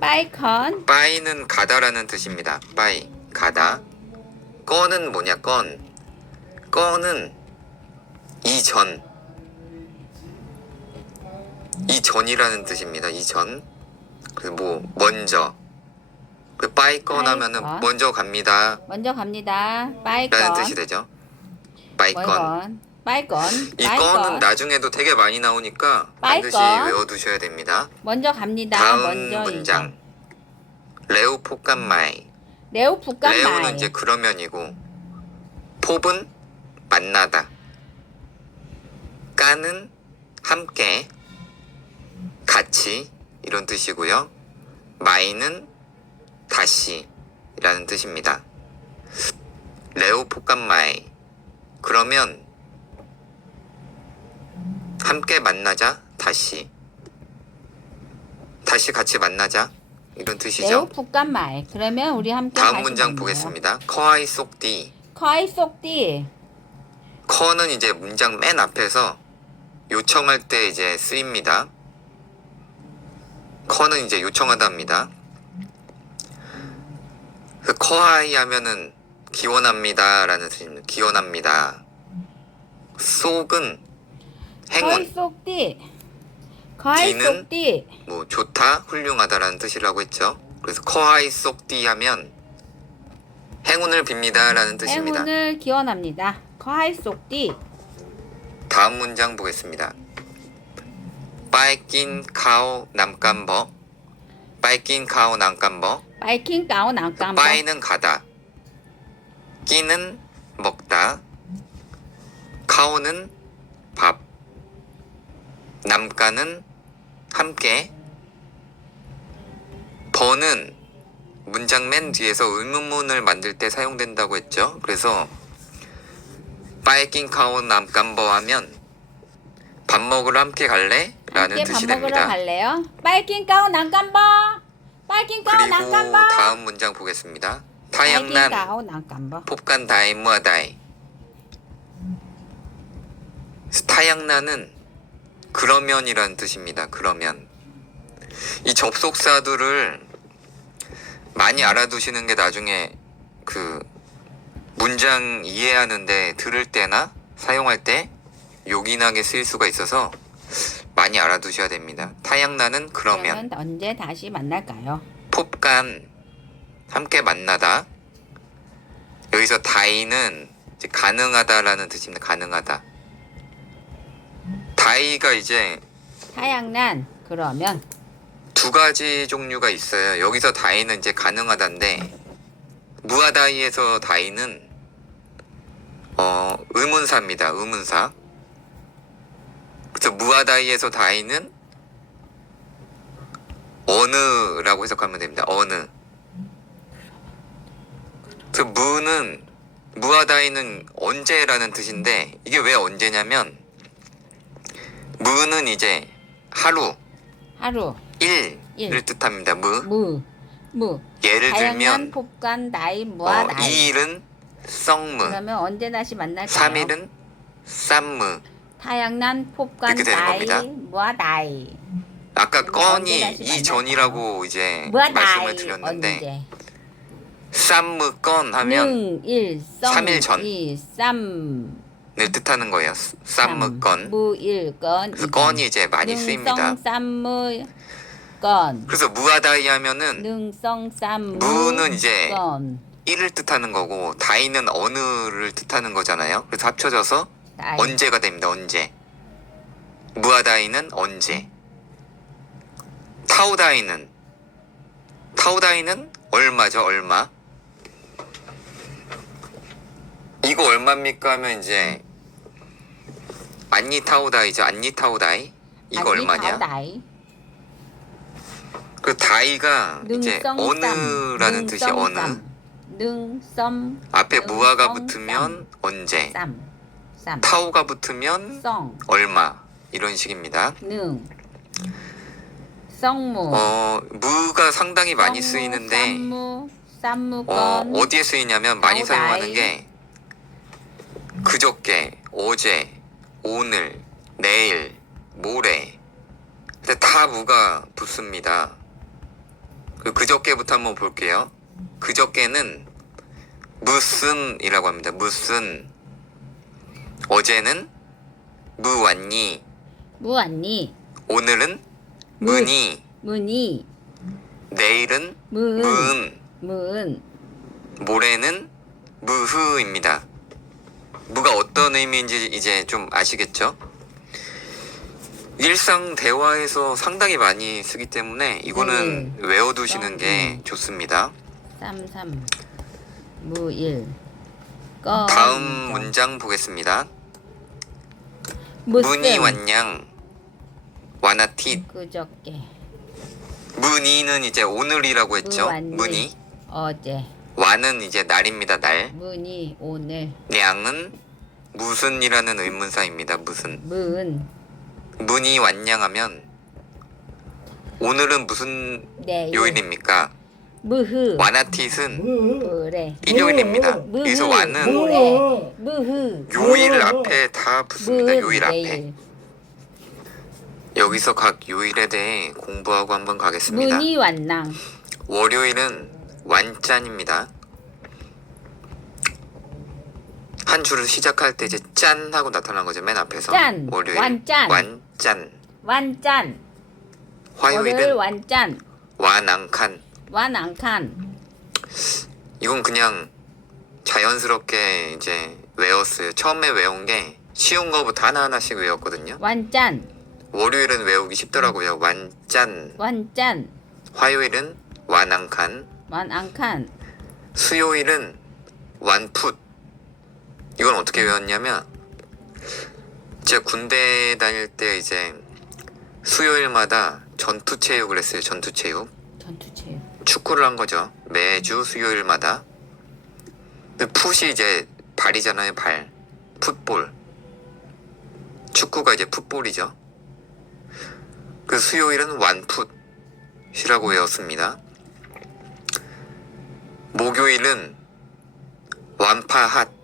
빠이건. 빠이는 가다라는 뜻입니다. 빠이 가다. 건은 뭐냐? 건은 이전. 이전이라는 뜻입니다. 이전. 그래서 뭐 먼저. 그 빠이건 하면은 빠이건. 먼저 갑니다. 먼저 갑니다. 빠이건. 라는 뜻이 되죠. 빠이건. 빠이건. 빠이건. 이 건은 나중에도 되게 많이 나오니까 반드시 빠이건. 외워두셔야 됩니다. 먼저 갑니다. 다음 먼저 문장. 레우 폭간마이. 레오 북간 레우는 마이. 이제 그러면이고 폭은 만나다. 까는 함께 같이 이런 뜻이고요. 마이는 다시 라는 뜻입니다. 레오 폭간마이. 그러면 함께 만나자. 다시 같이 만나자 이런 레오 뜻이죠. 북간 마이. 그러면 우리 함께 다음 다시 문장 만나요. 보겠습니다. 커아이 쏙디. 커이 쏙디. 커는 이제 문장 맨 앞에서 요청할 때 이제 쓰입니다. 커는 이제 요청하다입니다. 그 커하이 하면은 기원합니다 라는 뜻입니다. 기원합니다. 쏙은 커이 행운, 쏙디. 커이 디는 쏙디. 뭐 좋다, 훌륭하다 라는 뜻이라고 했죠. 그래서 커하이 쏙디 하면 행운을 빕니다 라는 뜻입니다. 행운을 기원합니다. 커이 쏙디. 다음 문장 보겠습니다. 빠이낀 카오 남깜버. 빠이낀 카오 남깜버. 바이킹 가운 안깜버. 빠이는 가다. 끼는 먹다. 카오는 밥. 남까는 함께. 버는 문장 맨 뒤에서 의문문을 만들 때 사용된다고 했죠. 그래서 빠이낀 카오 남깜버 하면 밥 먹으러 함께 갈래? 라는 함께 밥 뜻이 먹으러 됩니다. 갈래요? 바이킹 가운 안깜버. 바이킹 가운 그리고 안깜버. 다음 문장 보겠습니다. 바이킹 타양난 가운 안깜버. 폭간 다이 무아다이. 타양난은 그러면이라는 뜻입니다. 그러면 이 접속사들을 많이 알아두시는 게 나중에 그 문장 이해하는데 들을 때나 사용할 때 요긴하게 쓰일 수가 있어서 많이 알아두셔야 됩니다. 타양난은 그러면. 언제 다시 만날까요? 폭간 함께 만나다. 여기서 다이는 이제 가능하다라는 뜻입니다. 가능하다. 다이가 이제 타양난 그러면 두 가지 종류가 있어요. 여기서 다이는 이제 가능하다인데 무아다이에서 다이는 의문사입니다. 의문사. 그래서 무아다이에서 다이는 어느라고 해석하면 됩니다. 어느. 그래서 무아다이는 언제라는 뜻인데 이게 왜 언제냐면 무는 이제 하루, 하루 일을 일. 뜻합니다. 무 예를 다양한 들면 폭간 나이 무아 나이. 2일은 썩무, 그러면 언제 다시 만날까요? 3일은 쌈무. 타양난 폭간 이렇게 되는 나이 겁니다. 무아 나이. 아까 그러면 언제 건이 다시 만날까요? 이전이라고 이제 무아 말씀을 나이 드렸는데 언제? 쌈무 건 하면 능일 삼일 전. 쌈 을 뜻하는 거예요. 쌈무 건. 무일 건. 그래서 건이 이제 많이 쓰입니다. 능성 쌈무 건. 그래서 무아다이 하면은 능성 쌈무 무는 이제 건. 1을 뜻하는 거고 다이는 어느를 뜻하는 거잖아요. 그래서 합쳐져서 나이. 언제가 됩니다. 언제. 무아다이는 언제. 타오다이는 얼마죠. 얼마. 이거 얼마입니까 하면 이제 안니타오다이죠. 안니타오다이. 이거 얼마냐. 타오다이. 그 다이가 이제 어느라는 뜻이 어느. 능썸 앞에 능성, 무아가 붙으면 언제, 쌈 타오가 붙으면 성 얼마 이런 식입니다. 능 성무 무가 상당히 많이 성무, 쓰이는데 쌈무건 어디에 쓰이냐면 많이 다오다이. 사용하는 게 그저께, 어제, 오늘, 내일, 모레 근데 다 무가 붙습니다. 그저께부터 한번 볼게요. 그저께는 무슨이라고 합니다. 무슨. 어제는 무왔니. 무왔니 오늘은 무. 문이. 문이 내일은 문 문. 모레는 무흐입니다. 무가 어떤 의미인지 이제 좀 아시겠죠? 일상 대화에서 상당히 많이 쓰기 때문에 이거는 외워두시는 게 좋습니다. 쌈삼 무일 다음 문장 보겠습니다. 무슨 문이 왔냥 와나티. 그저께 문이는 이제 오늘이라고 했죠. 무왔니. 문이. 어제 와는 이제 날입니다. 날. 문이 오늘 냥은 무슨이라는 의문사입니다. 무슨. 문 문이 왔냥 하면 오늘은 무슨 내일 요일입니까? 무흐 와나티는 모레 일요일입니다. 무흐 여기서 와는 모레 무흐 요일 앞에 다 붙습니다. 무흐 요일 앞에. 내일 여기서 각 요일에 대해 공부하고 한번 가겠습니다. 문이 왔낭 월요일은 완짠입니다. 한 줄을 시작할 때 이제 짠 하고 나타난 거죠. 맨 앞에서. 짠, 월요일 완짠. 완짠. 완짠 월요일 화요일은 완짠 완앙칸. 완앙칸 이건 그냥 자연스럽게 이제 외웠어요. 처음에 외운 게 쉬운 거부터 하나하나씩 외웠거든요. 완짠 월요일은 외우기 쉽더라고요. 완짠. 완짠 화요일은 완앙칸. 완앙칸 수요일은 완풋. 이건 어떻게 외웠냐면 제가 군대 다닐 때 이제 수요일마다 전투체육을 했어요. 전투체육. 전투체육 축구를 한 거죠. 매주 수요일마다. 근데 풋이 이제 발이잖아요. 발. 풋볼. 축구가 이제 풋볼이죠. 그 수요일은 완풋이라고 외웠습니다. 목요일은 완파핫.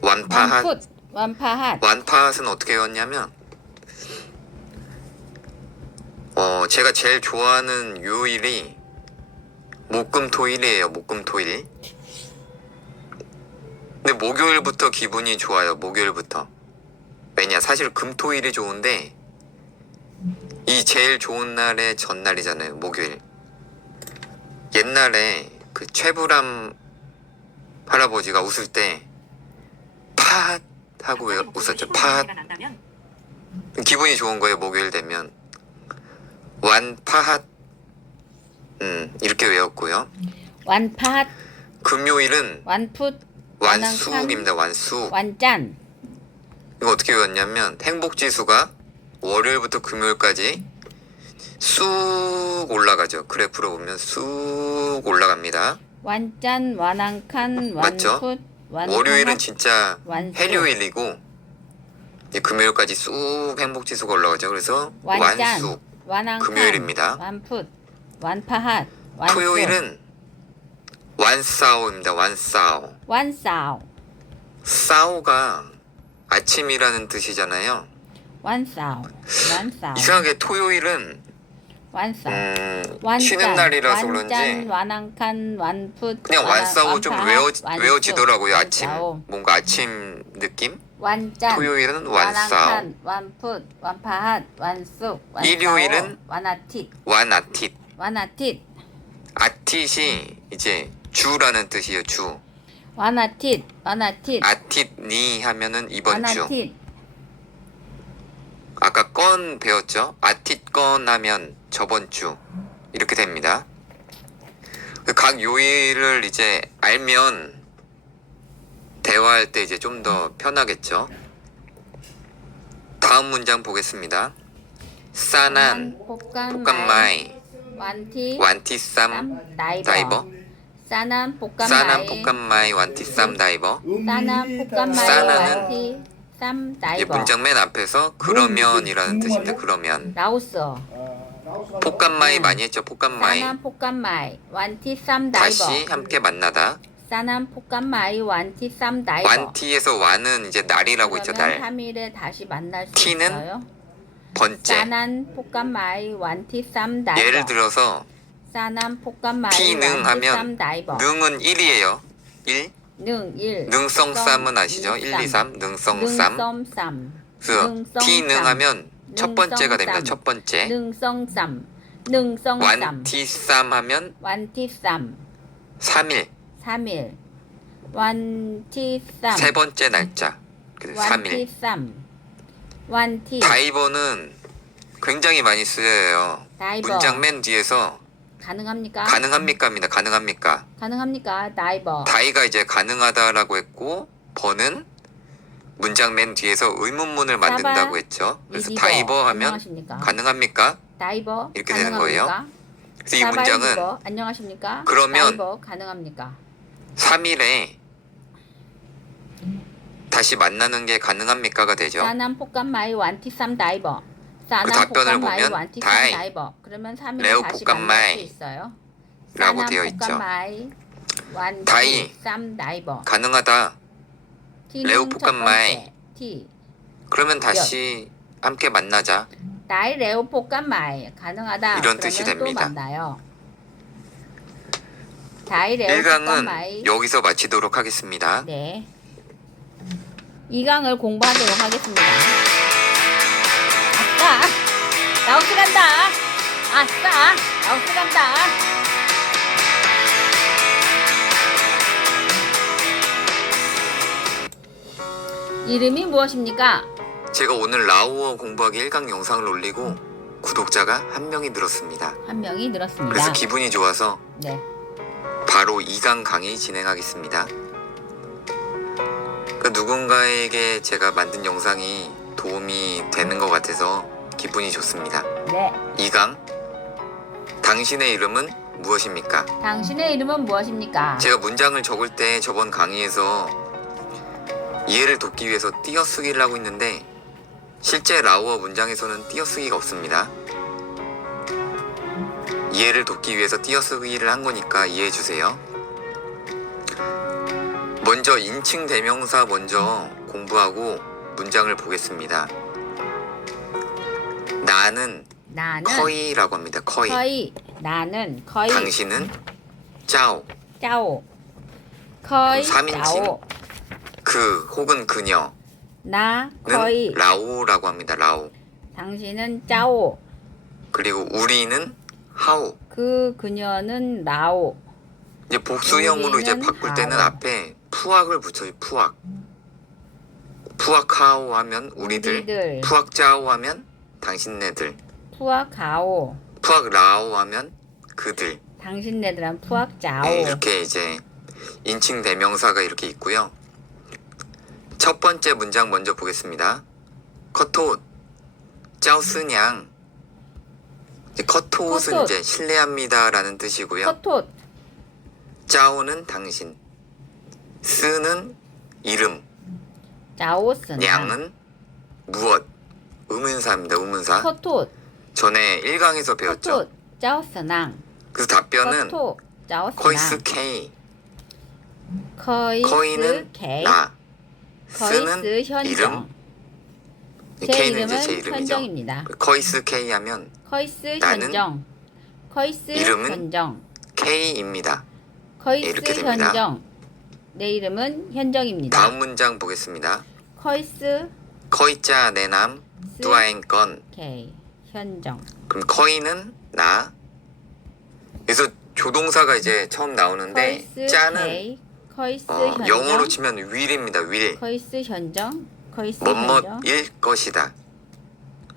완파핫. 완풋 완파핫 완파핫은 어떻게 외웠냐면 제가 제일 좋아하는 요일이 목금토일이에요. 목금토일. 근데 목요일부터 기분이 좋아요. 목요일부터. 왜냐 사실 금토일이 좋은데 이 제일 좋은 날의 전날이잖아요. 목요일. 옛날에 그 최불암 할아버지가 웃을 때 팟 하고 웃었죠. 팟. 기분이 좋은 거예요. 목요일 되면. 완파핫. 이렇게 외웠고요. 완파핫 금요일은 완풋 완숙입니다. 완숙. 완짠 이거 어떻게 외웠냐면 행복지수가 월요일부터 금요일까지 쑥 올라가죠. 그래프로 보면 쑥 올라갑니다. 완짠 완앙칸 맞죠? 완풋 월요일은 진짜 완숙. 해료일이고 이제 금요일까지 쑥 행복지수가 올라가죠. 그래서 완짠 완숙. 완앙칸 금요일입니다. 완풋 완파핫 완숙 토요일은 완싸오입니다. 완싸오. 완싸오 싸오가 아침이라는 뜻이잖아요. 완싸오 완싸오 이상하게 토요일은 완싸오 쉬는 날이라서 완짠 그런지 완앙칸 완풋 그냥 완싸오 좀 완파핫, 외워지더라고요. 완숙, 아침 완싸오. 뭔가 아침 느낌? 완짠 토요일은 완싸오. 완앙칸 완풋 완파핫 완숙 완싸오, 일요일은 완아tit 완아tit. 완아tit 아tit 이제 주라는 뜻이에요. 주. 완아tit 완아tit 아tit 하면은 이번 주. 완아tit 아까 건 배웠죠? 아tit 건 하면 저번 주. 이렇게 됩니다. 각 요일을 이제 알면 대화할 때 이제 좀 더 편하겠죠? 다음 문장 보겠습니다. 싸난, 볶음마이 볶음마이, 완티 완티쌈 다이버. 다이버 싸남 볶음마이. 싸남 볶음마이 완티쌈 다이버. 싸남 볶음마이 싸나는 완티 쌈 이 다이버. 문장 맨 앞에서 그러면이라는 뜻인데 그러면 라오스. 볶음마이 많이 했죠. 볶음마이 싸남 볶음마이 완티 쌈 다이버. 다시 함께 만나다. 싸남 볶음마이 완티 쌈 다이버. 완티에서 완은 이제 날이라고 있죠. 그러면 날. 3일에 다시 만날 수 티는 있어요. 번째. 싸난 볶음마이 완티 쌈 다이버. 예를 들어서 싸난 볶음마이 티능 완티 쌈 하면 다이버. 능은 1이에요. 1. 능 1. 능성쌈은 아시죠? 1, 2, 3. 능성쌈. 능성쌈. 그래서 티능 하면 첫 번째가 됩니다. 첫 번째. 능성쌈. 능성쌈. 완티쌈 하면 완티쌈. 3일. 3일. 완티쌈. 세 번째 날짜. 그래서 3일. 완티쌈. 완티. 다이버는 굉장히 많이 쓰여요. 다이버. 문장 맨 뒤에서 가능합니까? 가능합니까입니다. 가능합니까? 가능합니까? 다이버. 다이가 이제 가능하다라고 했고 버는 문장 맨 뒤에서 의문문을 만든다고 했죠. 그래서 리디버. 다이버 하면 안녕하십니까? 가능합니까? 다이버. 이렇게 되는 거예요. 가능합니까? 그래서 이 문장은 리디버. 안녕하십니까? 그러면 다이버 가능합니까? 3일에 다시 만나는 게 가능합니까가 되죠. 싸남 볶음마이 완티쌈 다이버. 싸남 답변을 볶음마이 보면 완티쌈 다이. 다이버. 그러면 3일에 레오 다시 볶음마이 만날 수 있어요. 라고 싸남 되어 있죠. 볶음마이 다이. 완티쌈 다이버. 가능하다. T는 레오 첫 볶음마이. 번째. T. 그러면 다시 함께 만나자. 다이 레오 볶음마이 가능하다. 이런 뜻이 그러면 됩니다. 또 만나요. 다이 레오 1강은 볶음마이. 여기서 마치도록 하겠습니다. 네. 2강을 공부하도록 하겠습니다. 아싸! 라오스 간다! 아싸! 라오스 간다! 이름이 무엇입니까? 제가 오늘 라오어 공부하기 1강 영상을 올리고 구독자가 한 명이 늘었습니다. 한 명이 늘었습니다. 그래서 기분이 좋아서 네. 바로 2강 강의 진행하겠습니다. 누군가에게 제가 만든 영상이 도움이 되는 것 같아서 기분이 좋습니다. 네. 2강 당신의 이름은 무엇입니까? 당신의 이름은 무엇입니까? 제가 문장을 적을 때 저번 강의에서 이해를 돕기 위해서 띄어쓰기를 하고 있는데 실제 라오어 문장에서는 띄어쓰기가 없습니다. 이해를 돕기 위해서 띄어쓰기를 한 거니까 이해해 주세요. 먼저 인칭 대명사 먼저 공부하고 문장을 보겠습니다. 나는 커이라고 합니다. 커이. 커이. 나는 커이. 당신은 짜오. 짜오. 커이. 3인칭. 짜오. 그 혹은 그녀는 나 커이. 라오라고 합니다. 라오. 당신은 짜오. 그리고 우리는 하오. 그 그녀는 라오. 이제 복수형으로 이제 우리는 바꿀 때는 하오. 앞에 푸악을 붙여요. 푸악. 푸악하오 하면 우리들. 푸악짜오 하면 당신네들. 푸악하오. 푸악라오 하면 그들. 당신네들은 푸악짜오. 네, 이렇게 이제 인칭 대명사가 이렇게 있고요. 첫 번째 문장 먼저 보겠습니다. 커톳 짜오스냥. 커톳은 커톳. 이제 신뢰합니다라는 뜻이고요. 커톳. 짜오는 당신, 스는 이름, 짜오스나. 냥은 무엇, 의문사입니다. 의문사. 커톳. 전에 1강에서 배웠죠. 커톳. 짜오스낭. 그래서 답변은 커톳. 짜오스낭. 커이스 K, 커이스 커이는 K. 나, 스는 커이스 현정. 이름, 제 K는 이제 제 이름은 이름이죠. 현정입니다. 커이스 K 하면 커이스 나는 현정. 커이스 이름은 현정. K입니다. 커이스 이렇게 됩니다. 현정. 내 이름은 현정입니다. 다음 문장 보겠습니다. 커이스 커이짜 내남 뚜아앵건. K. 현정. 그럼 커이는 나. 그래서 조동사가 이제 처음 나오는데 커이스 짜는 K. 커이스 현정. 영어로 치면 will입니다. will. 커이스 현정. 커이스 현정. 뭐뭐일 것이다.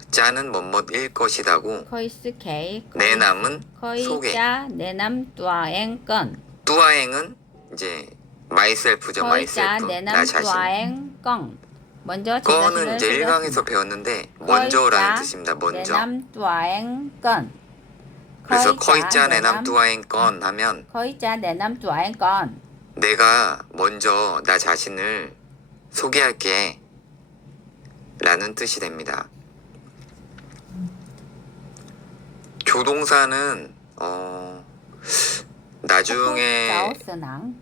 짜는 뭐뭐일 것이다고. 커이스 K. 내 남은 소개. 커이자 내남 뚜아앵 건. 뚜아앵은 이제 myself죠. 커이자 myself. 나 내남 자신. 뚜아앵 건. 먼저 제 거는 자신을 이제 소개했습니다. 1강에서 배웠는데 먼저라는 커이자 뜻입니다. 먼저. 내남 뚜아앵 건. 그래서 커이자 커이짜 내남 뚜아인 건 하면 커이자 내남 뚜아인 건 내가 먼저 나 자신을 소개할게 라는 뜻이 됩니다. 조동사는 나중에 짜오스낭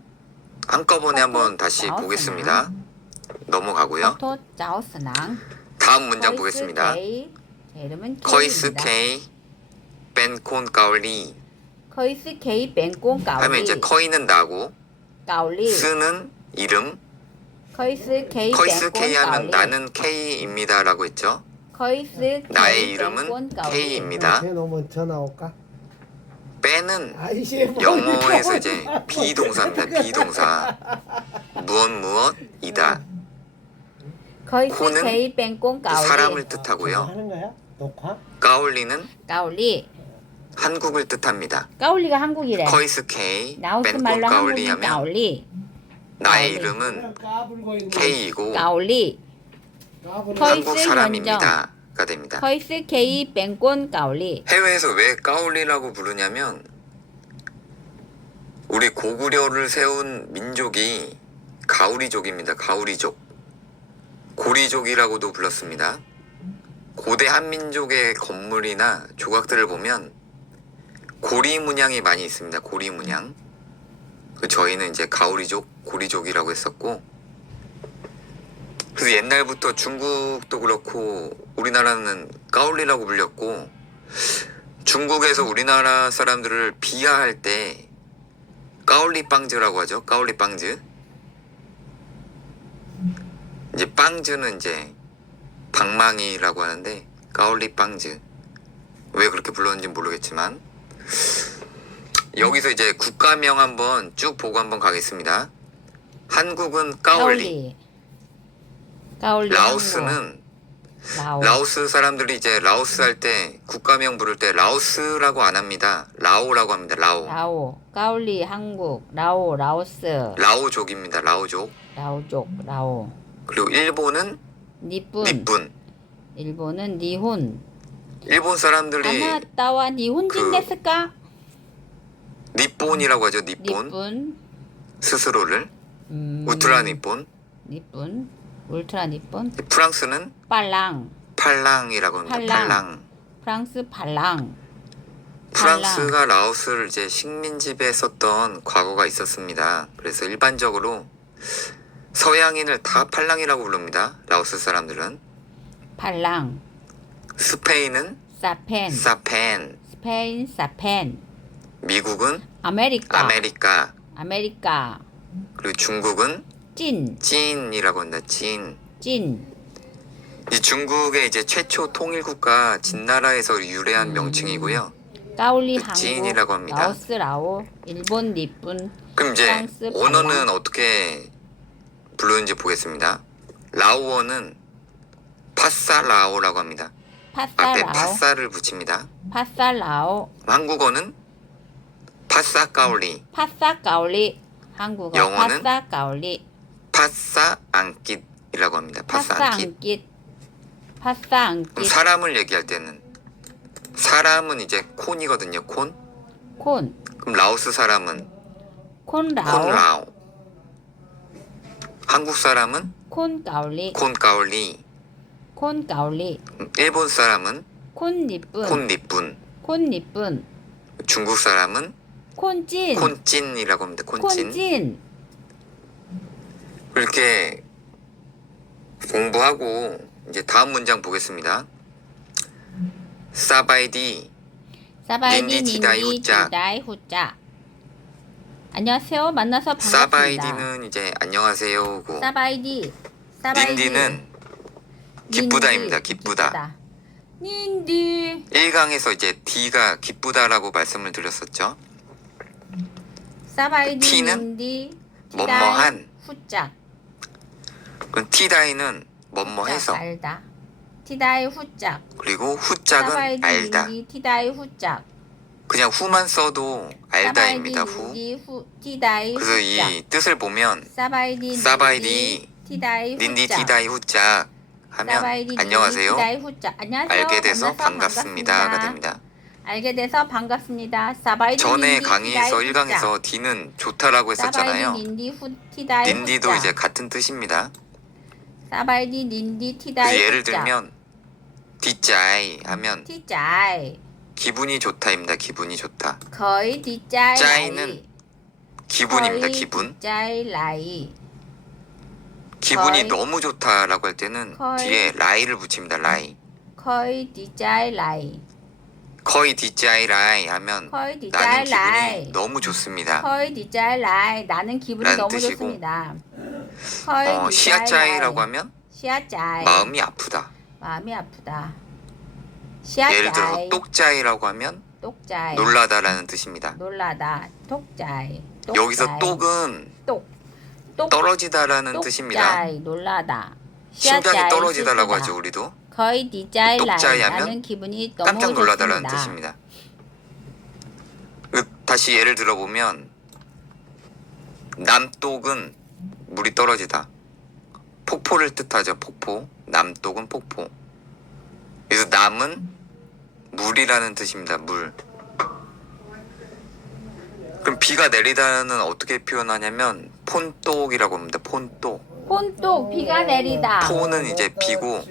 한꺼번에 한번 다시 나오스나. 보겠습니다. 넘어가고요. 토 짜오스낭 다음 문장 보겠습니다. 제 이름은 커이스 K입니다. 케이 벤콘 까올리 커이스 K 뱅꽁 까올리 하면 이제 커이는 나고 까올리 스는 이름 커이스 K 커이스 뱅꽁 K 하면 까올리 나는 K입니다 라고 했죠. 커이스 K 나의 이름은 뱅꽁 까올리. K입니다. 해놓으면 전화 올까? 빼는 아이씨, 뭐 영어에서 이렇게 이제 비동사입니다. 비동사 무엇이다. 커이스 코는 K 뱅꽁 까올리 사람을 뜻하고요. 하는 거야? 녹화? 까올리는 까올리 한국을 뜻합니다. 까올리가 한국이래. 커이스 K 라오스 벤콘 말로 까올리 한국인 하면 까올리 나의 까올리. 이름은 까불고 있는 K이고 까올리 까불고 커이- 한국 커이스 사람입니다가 됩니다. 커이스 K 뱅꽁 까올리 해외에서 왜 까올리라고 부르냐면 우리 고구려를 세운 민족이 가우리족입니다. 가우리족. 고리족이라고도 불렀습니다. 고대 한민족의 건물이나 조각들을 보면 고리 문양이 많이 있습니다. 고리 문양. 저희는 이제 가우리족, 고리족이라고 했었고 그래서 옛날부터 중국도 그렇고 우리나라는 까올리라고 불렸고 중국에서 우리나라 사람들을 비하할 때 까올리 빵즈라고 하죠. 까올리 빵즈. 이제 빵즈는 이제 방망이라고 하는데 까올리 빵즈. 왜 그렇게 불렀는지 모르겠지만 여기서 이제 국가명 한번 쭉 보고 한번 가겠습니다. 한국은 까올리. 까올리 라오스는 한국. 라오스 사람들이 이제 라오스 할 때 국가명 부를 때 라오스라고 안 합니다. 라오라고 합니다. 라오. 라오 까올리 한국 라오 라오스 라오족입니다. 라오족. 라오족 라오 그리고 일본은 니뿐 니뿐. 일본은 니혼 일본 사람들이 아나타와 니혼진 그- 데스까? 니폰이라고 하죠. 니폰. 니뿐 스스로를 우트라 니폰. 니뿐 울트라 니뿐 프랑스는 빨랑 팔랑이라고 합니다. 팔랑. 팔랑. 프랑스 팔랑 프랑스가 라오스를 이제 식민지배 썼던 과거가 있었습니다. 그래서 일반적으로 서양인을 다 팔랑이라고 부릅니다. 라오스 사람들은. 팔랑 스페인은 사펜 사펜. 스페인 사펜 미국은 아메리카 아메리카. 아메리카 그리고 중국은 찐 찐이라고 한다. 찐. 찐 이 중국의 이제 최초 통일 국가 진나라에서 유래한 명칭이고요. 까올리 그 한국 찐이라고 합니다. 라오스 라오 일본 니뿐 그럼 이제 프랑스 언어는 팔랑. 어떻게 부르는지 보겠습니다. 라오어는 파사라오라고 합니다. 앞에 파사라오 파사를 붙입니다. 파사라오 한국어는 파사까올리, 파사 까올리 한국어 영어는? 파사 까올리 파사안깃이라고 합니다. 파사 파사안깃. 안깃 파사 그럼 안깃 사람을 얘기할 때는 사람은 이제 콘이거든요. 콘. 콘 그럼 라오스 사람은 콘라오 콘라오. 한국 사람은 콘 까올리 콘까올리. 콘 까올리 일본 사람은 콘 니뿐 콘니뿐. 콘 니뿐 중국 사람은 콘찐 콘찐이라고 합니다. 콘찐. 콘찐 이렇게 공부하고 이제 다음 문장 보겠습니다. 사바이디 사바이디 닌디 닌디 디다이 후짜. 디다이 후짜 안녕하세요 만나서 반갑습니다 사바이디는 이제 안녕하세요고 사바이디 사바이디 닌디는 기쁘다입니다. 기쁘다. 닌디 1강에서 이제 D가 기쁘다라고 말씀을 드렸었죠. 사바이디 T는 닌디 뭐뭐한. 후짝 그럼 T다이는 뭐뭐해서 알다 티다이 후짝 그리고 후짝은 사바이디 알다. 닌디 티다이 후짝 그냥 후만 써도 알다입니다. 사바이디 후. 닌디 티다이 그래서 후짝 이 뜻을 보면 사바이디 사바이디 닌디 티다이 닌디 후짝 티다이 후짝 하면 사바이디 닌디 안녕하세요. 티다이 후짝 안녕하세요 알게 돼서 만나서 반갑습니다가 됩니다. 알게 돼서 반갑습니다. 사바이디 전에 닌디 강의에서 티다이 1강에서 D는 좋다라고 했었잖아요. 사바이디 닌디 후티다이 닌디도 후자. 이제 같은 뜻입니다. 사바이디 닌디 그래서 티다이 예를 후자. 들면 디짜이 하면 티짜이 기분이 좋다입니다. 기분이 좋다. 거의 디짜이 짜이는 라이. 기분입니다. 거의 기분. 디짜이 라이. 기분이 거의- 너무 좋다라고 할 때는 거의- 뒤에 라이를 붙입니다. 라이. 거의 디짜이 라이. 거의 디짜이 라이 하면 거의 나는 디짜이 기분이 라이. 너무 좋습니다. 거의 디짜이 라이. 나는 기분이 라는 너무 뜻이고, 좋습니다. 거의 디짜이 시아짜이라고 라이. 하면 시아짜이. 마음이 아프다. 마음이 아프다. 예를 들어서 시아짜이. 똑짜이라고 하면 똑짜이. 놀라다라는 뜻입니다. 놀라다. 똑짜이. 여기서 똑은 똑. 떨어지다라는 뜻입니다. 똑짜이. 놀라다. 심장이 시아짜이, 떨어지다라고 슬프다. 하죠. 우리도 거의 디짜이 라이. 똑짜이 하면 나는 기분이 너무 깜짝 놀라다라는 좋습니다. 뜻입니다. 다시 예를 들어보면 남똑은 물이 떨어지다. 폭포를 뜻하죠. 폭포. 남똑은 폭포. 그래서 남은 물이라는 뜻입니다. 물. 그럼 비가 내리다는 어떻게 표현하냐면 폰똑이라고 합니다. 폰똑. 폰똑 비가 내리다. 폰은 이제 비고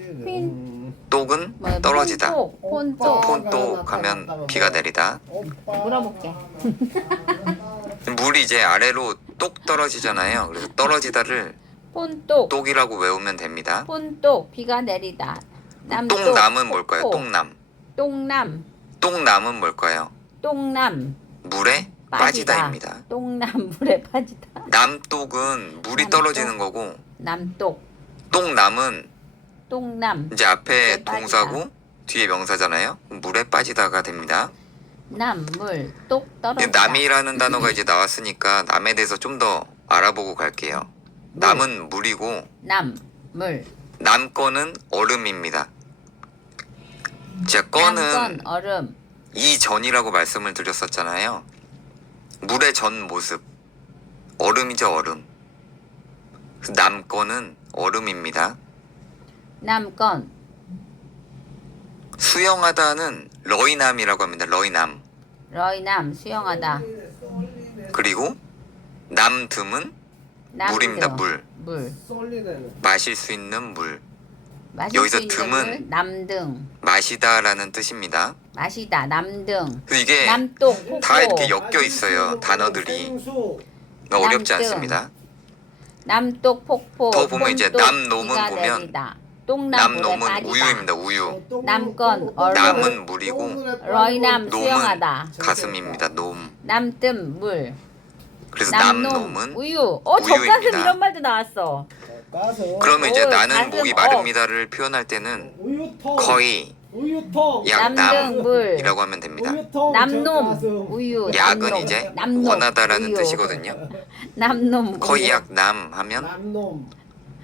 똑은 뭐야, 떨어지다. 폰똑. 폰똑 하면 비가 내리다. 물어볼게. 물이 이제 아래로 똑 떨어지잖아요. 그래서 떨어지다를 폰똑. 똑이라고 외우면 됩니다. 폰똑 비가 내리다. 남똑. 똥남은 뭘까요? 폭포. 똥남. 똥남. 똥남은 뭘까요? 똥남. 물에 빠지다입니다. 똥남 물에 빠지다. 남똑은 물이 남똑. 떨어지는 거고 남똑. 똥남은 똥남. 이제 앞에 물에 빠지다. 동사고 뒤에 명사잖아요. 물에 빠지다가 됩니다. 남물 똑 근데 떨어지다. 남이라는 단어가 이제 나왔으니까 남에 대해서 좀 더 알아보고 갈게요. 남은 물이고 남물. 남 거는 얼음입니다. 제가 남건 거는 얼음. 이전이라고 말씀을 드렸었잖아요. 물의 전 모습. 얼음이죠, 얼음. 남 거는 얼음입니다. 남건 수영하다는 러이남이라고 합니다. 러이남. 러이남 수영하다. 그리고 남듬은 남등. 물입니다. 물. 물. 쏠리는 마실 수 있는 물. 마실 여기서 수 있는 듬은 물. 남등. 마시다라는 뜻입니다. 마시다. 남등. 그래서 이게 남똑 폭포. 다 이렇게 엮여 있어요. 단어들이. 생수 어렵지 남등. 않습니다. 남똑 폭포. 더 보면 이제 폰똑 남놈은 비가 보면 내리다. 똥남 물에 남놈은 빠지다. 우유입니다. 우유. 남건 얼음. 남은 물이고 러이남 놈은 수영하다. 가슴입니다. 놈. 남뜸 물. 그래서 남놈 남놈은 우유. 우유입니다. 젖가슴 이런 말도 나왔어. 가서 그러면 이제 오, 나는 가슴, 목이 마릅니다를 표현할 때는 우유통 거의 우유통 남등 물. 약남이라고 하면 됩니다. 우유통 남놈 젖가슴. 우유. 약은 남놈. 이제 남놈, 원하다라는 우유. 뜻이거든요. 남놈 거의 우유. 약남 하면 남놈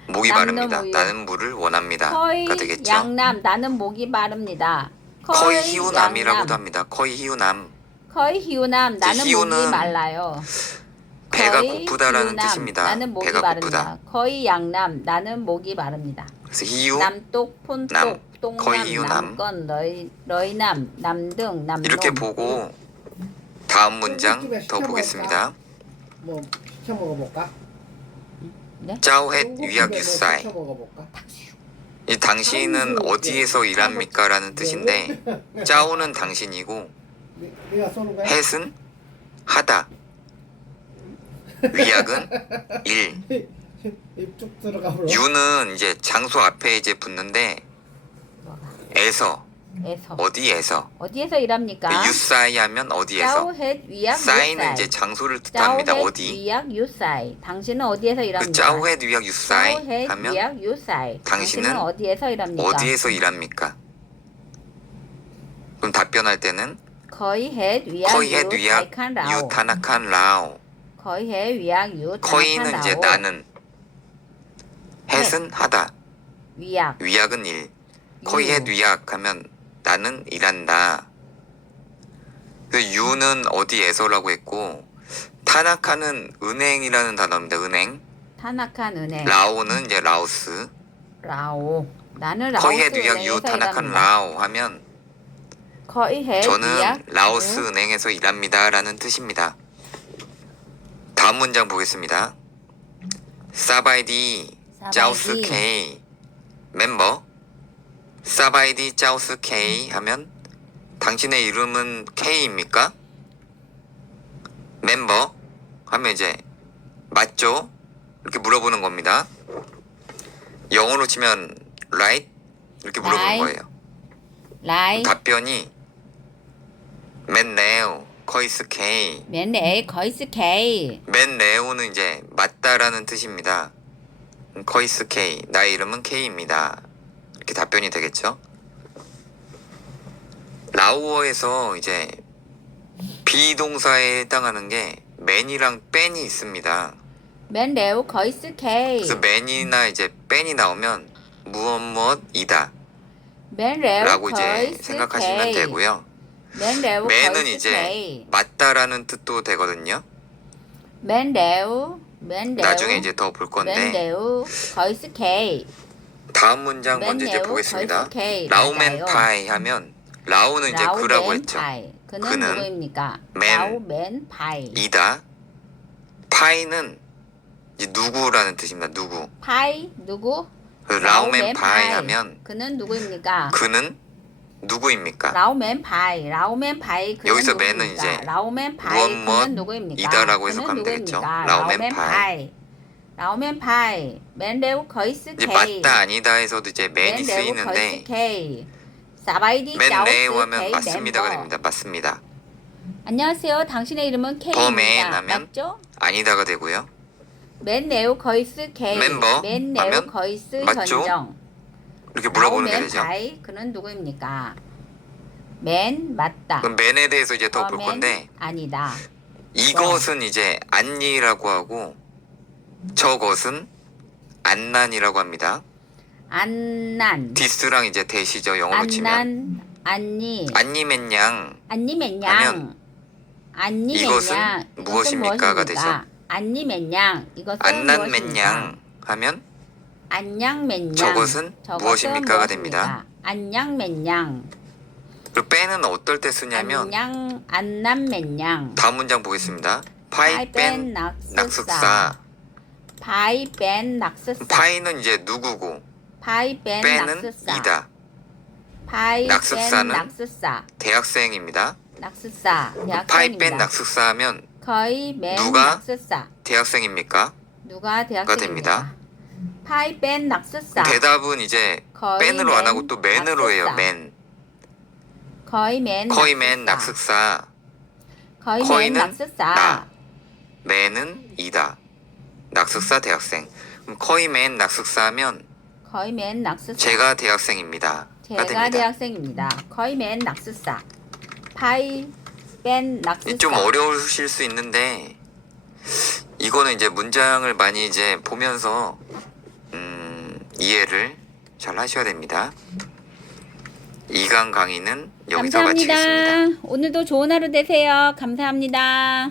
목이 남놈 마릅니다. 우유. 나는 물을 원합니다가 거의 되겠죠. 양남 나는 목이 마릅니다. 거의 희우남이라고도 양남. 합니다. 거의 희우남. 거의 희우남 나는 희우는 목이 말라요. 배가 거의 고프다라는 희우남, 뜻입니다. 나는 목이 배가 마릅니다. 고프다. 거의 양남 나는 목이 마릅니다. 그래서 희우 남똑 남, 폰똑 똥남 거의 희우남. 남건 러이남 남등 남놈 이렇게 보고 다음 문장 좀 더 시켜볼까? 보겠습니다. 뭐 시켜 먹어볼까? 네? 짜오헷 위약 유사이. 시켜 먹어볼까? 이 당신은 어디에서 일합니까? 라는 뜻인데 짜오는 당신이고 네가 쏘는 거야? 헷은 하다. 위약은 일. 입쭉 들어가 버려. 유는 이제 장소 앞에 이제 붙는데 에서 에서 어디에서 어디에서 일합니까? 유사이 하면 어디에서 짜오헷 위약 사이는 유사이 이제 장소를 뜻합니다. 짜오헷 어디 위약 유사이 당신은 어디에서 일합니까? 그 짜오헷 위약 유사이 짜오헷 하면 위약 유사이 당신은 어디에서 일합니까? 어디에서 일합니까? 그럼 답변할 때는 거의 헷 위약 거의 헷 위약 타이칸 라오 유타나칸 라오. 거의 헷 위약 유 거의는 이제 나는 헷은 하다. 위약 위약은 일. 거의 헷 위약 하면 나는 일한다. 그 유는 어디에서라고 했고 타나카는 은행이라는 단어입니다. 은행. 타나칸 은행 라오는 이제 라오스. 라오 나는 라오스 거의 헷 위약 유 은행에서 타나칸 일합니다. 라오 하면 거의 해 저는 미약. 라오스 은행에서 일합니다 라는 뜻입니다. 다음 문장 보겠습니다. 사바이디 짜우스 K 멤버 사바이디 짜우스 K 하면 당신의 이름은 K입니까? 멤버 하면 이제 맞죠? 이렇게 물어보는 겁니다. 영어로 치면 right 이렇게 물어보는 Right. 거예요. 라이 답변이 맨 레오 거이스 K. 맨에 거이스 K. 맨 레오는 이제 맞다라는 뜻입니다. 거이스 K 나의 이름은 K입니다. 이렇게 답변이 되겠죠? 라오어에서 이제 비동사에 해당하는 게 맨이랑 뺀이 있습니다. 맨 레오 거이스 K. 그래서 맨이나 이제 뺀이 나오면 무엇이다 맨 레오 라고 이제 거이스 생각하시면 K. 되고요. 맨 레오 맨은 거이스 이제 K. 맞다라는 뜻도 되거든요. 맨 레오 나중에 이제 더 볼 맨 건데 레오 거이스 K. 다음 문장 맨 먼저 이제 레오 보겠습니다. 거이스 K. 라우맨 맞아요. 파이 하면 라오는 이제 라우 그라고 맨 했죠. 파이. 그는 그는 누구입니까? 맨 라우 맨 파이. 이다. 파이는 이제 누구라는 뜻입니다. 누구. 파이 누구? 그 라우맨 파이 하면 그는 누구입니까? 그는 누구입니까? 라우맨 파이. 라우맨 파이. 그는 여기서 누구입니까? 맨은 이제 라우맨 파이. 무엇 그는 누구입니까? 이다라고 그는 해석하면 되겠죠. 누구입니까? 라우맨 파이. 라우맨 파이. 맨 레오 거이스 이제 K. 맞다 아니다에서도 이제 맨이 맨 레오 쓰이는데 거이스 K. 사바이디 맨 짜오스 레오 하면 K 맞습니다가 멤버. 됩니다. 맞습니다. 안녕하세요. 당신의 이름은 더 맨 K입니다. 하면 맞죠? 아니다가 되고요. 맨 레오 거이스 K. 멤버 맨 레오 하면 거이스 맞죠? 현정. 이렇게 물어보는 게 라우맨 되죠. 파이. 그는 누구입니까? 맨 맞다. 그럼 맨에 대해서 이제 더 볼 맨 건데 아니다. 이것은 이제 안니라고 하고 저것은 안난이라고 합니다. 안난. 디스랑 이제 대시죠. 영어로 치면 안난. 안니. 안니맨양 안니맨양. 하면 안니맨양. 이것은 무엇입니까가 되죠. 안니맨양. 이것은 안난맨양 하면 안양맨양. 저것은 무엇입니까가 됩니다. 안양맨양. 그리고 빼는 어떨 때 쓰냐면 안남맨양. 다음 문장 보겠습니다. 파이 뺀 낙숙사. 파이 뺀 낙스사. 파이는 이제 누구고 파이 뺀 빼는 낙스사. 이다. 파이 뺀 낙스사는 낙스사. 대학생입니다. 낙스사. 파이 뺀 대학생입니다. 낙숙사 하면 거의 맨 누가 낙스사. 대학생입니까? 누가 대학생입니까? 됩니다. 파이 뺀 낙스사. 대답은 이제 거의 뺀으로 안 맨 하고 또 맨으로 해요. 낙스사. 맨. 거의 맨 거의 맨 낙스사. 낙숙사. 거의 맨 거의는 낙스사. 나. 맨은 이다. 낙숙사 대학생. 그럼 거의 맨 낙숙사 하면 거의 맨 낙스사. 제가 대학생입니다. 제가 됩니다. 대학생입니다. 거의 맨 낙스사. 파이 뺀 낙스사. 좀 어려우실 수 있는데 이거는 이제 문장을 많이 이제 보면서 이해를 잘 하셔야 됩니다. 2강 강의는 여기서 감사합니다. 마치겠습니다. 오늘도 좋은 하루 되세요. 감사합니다.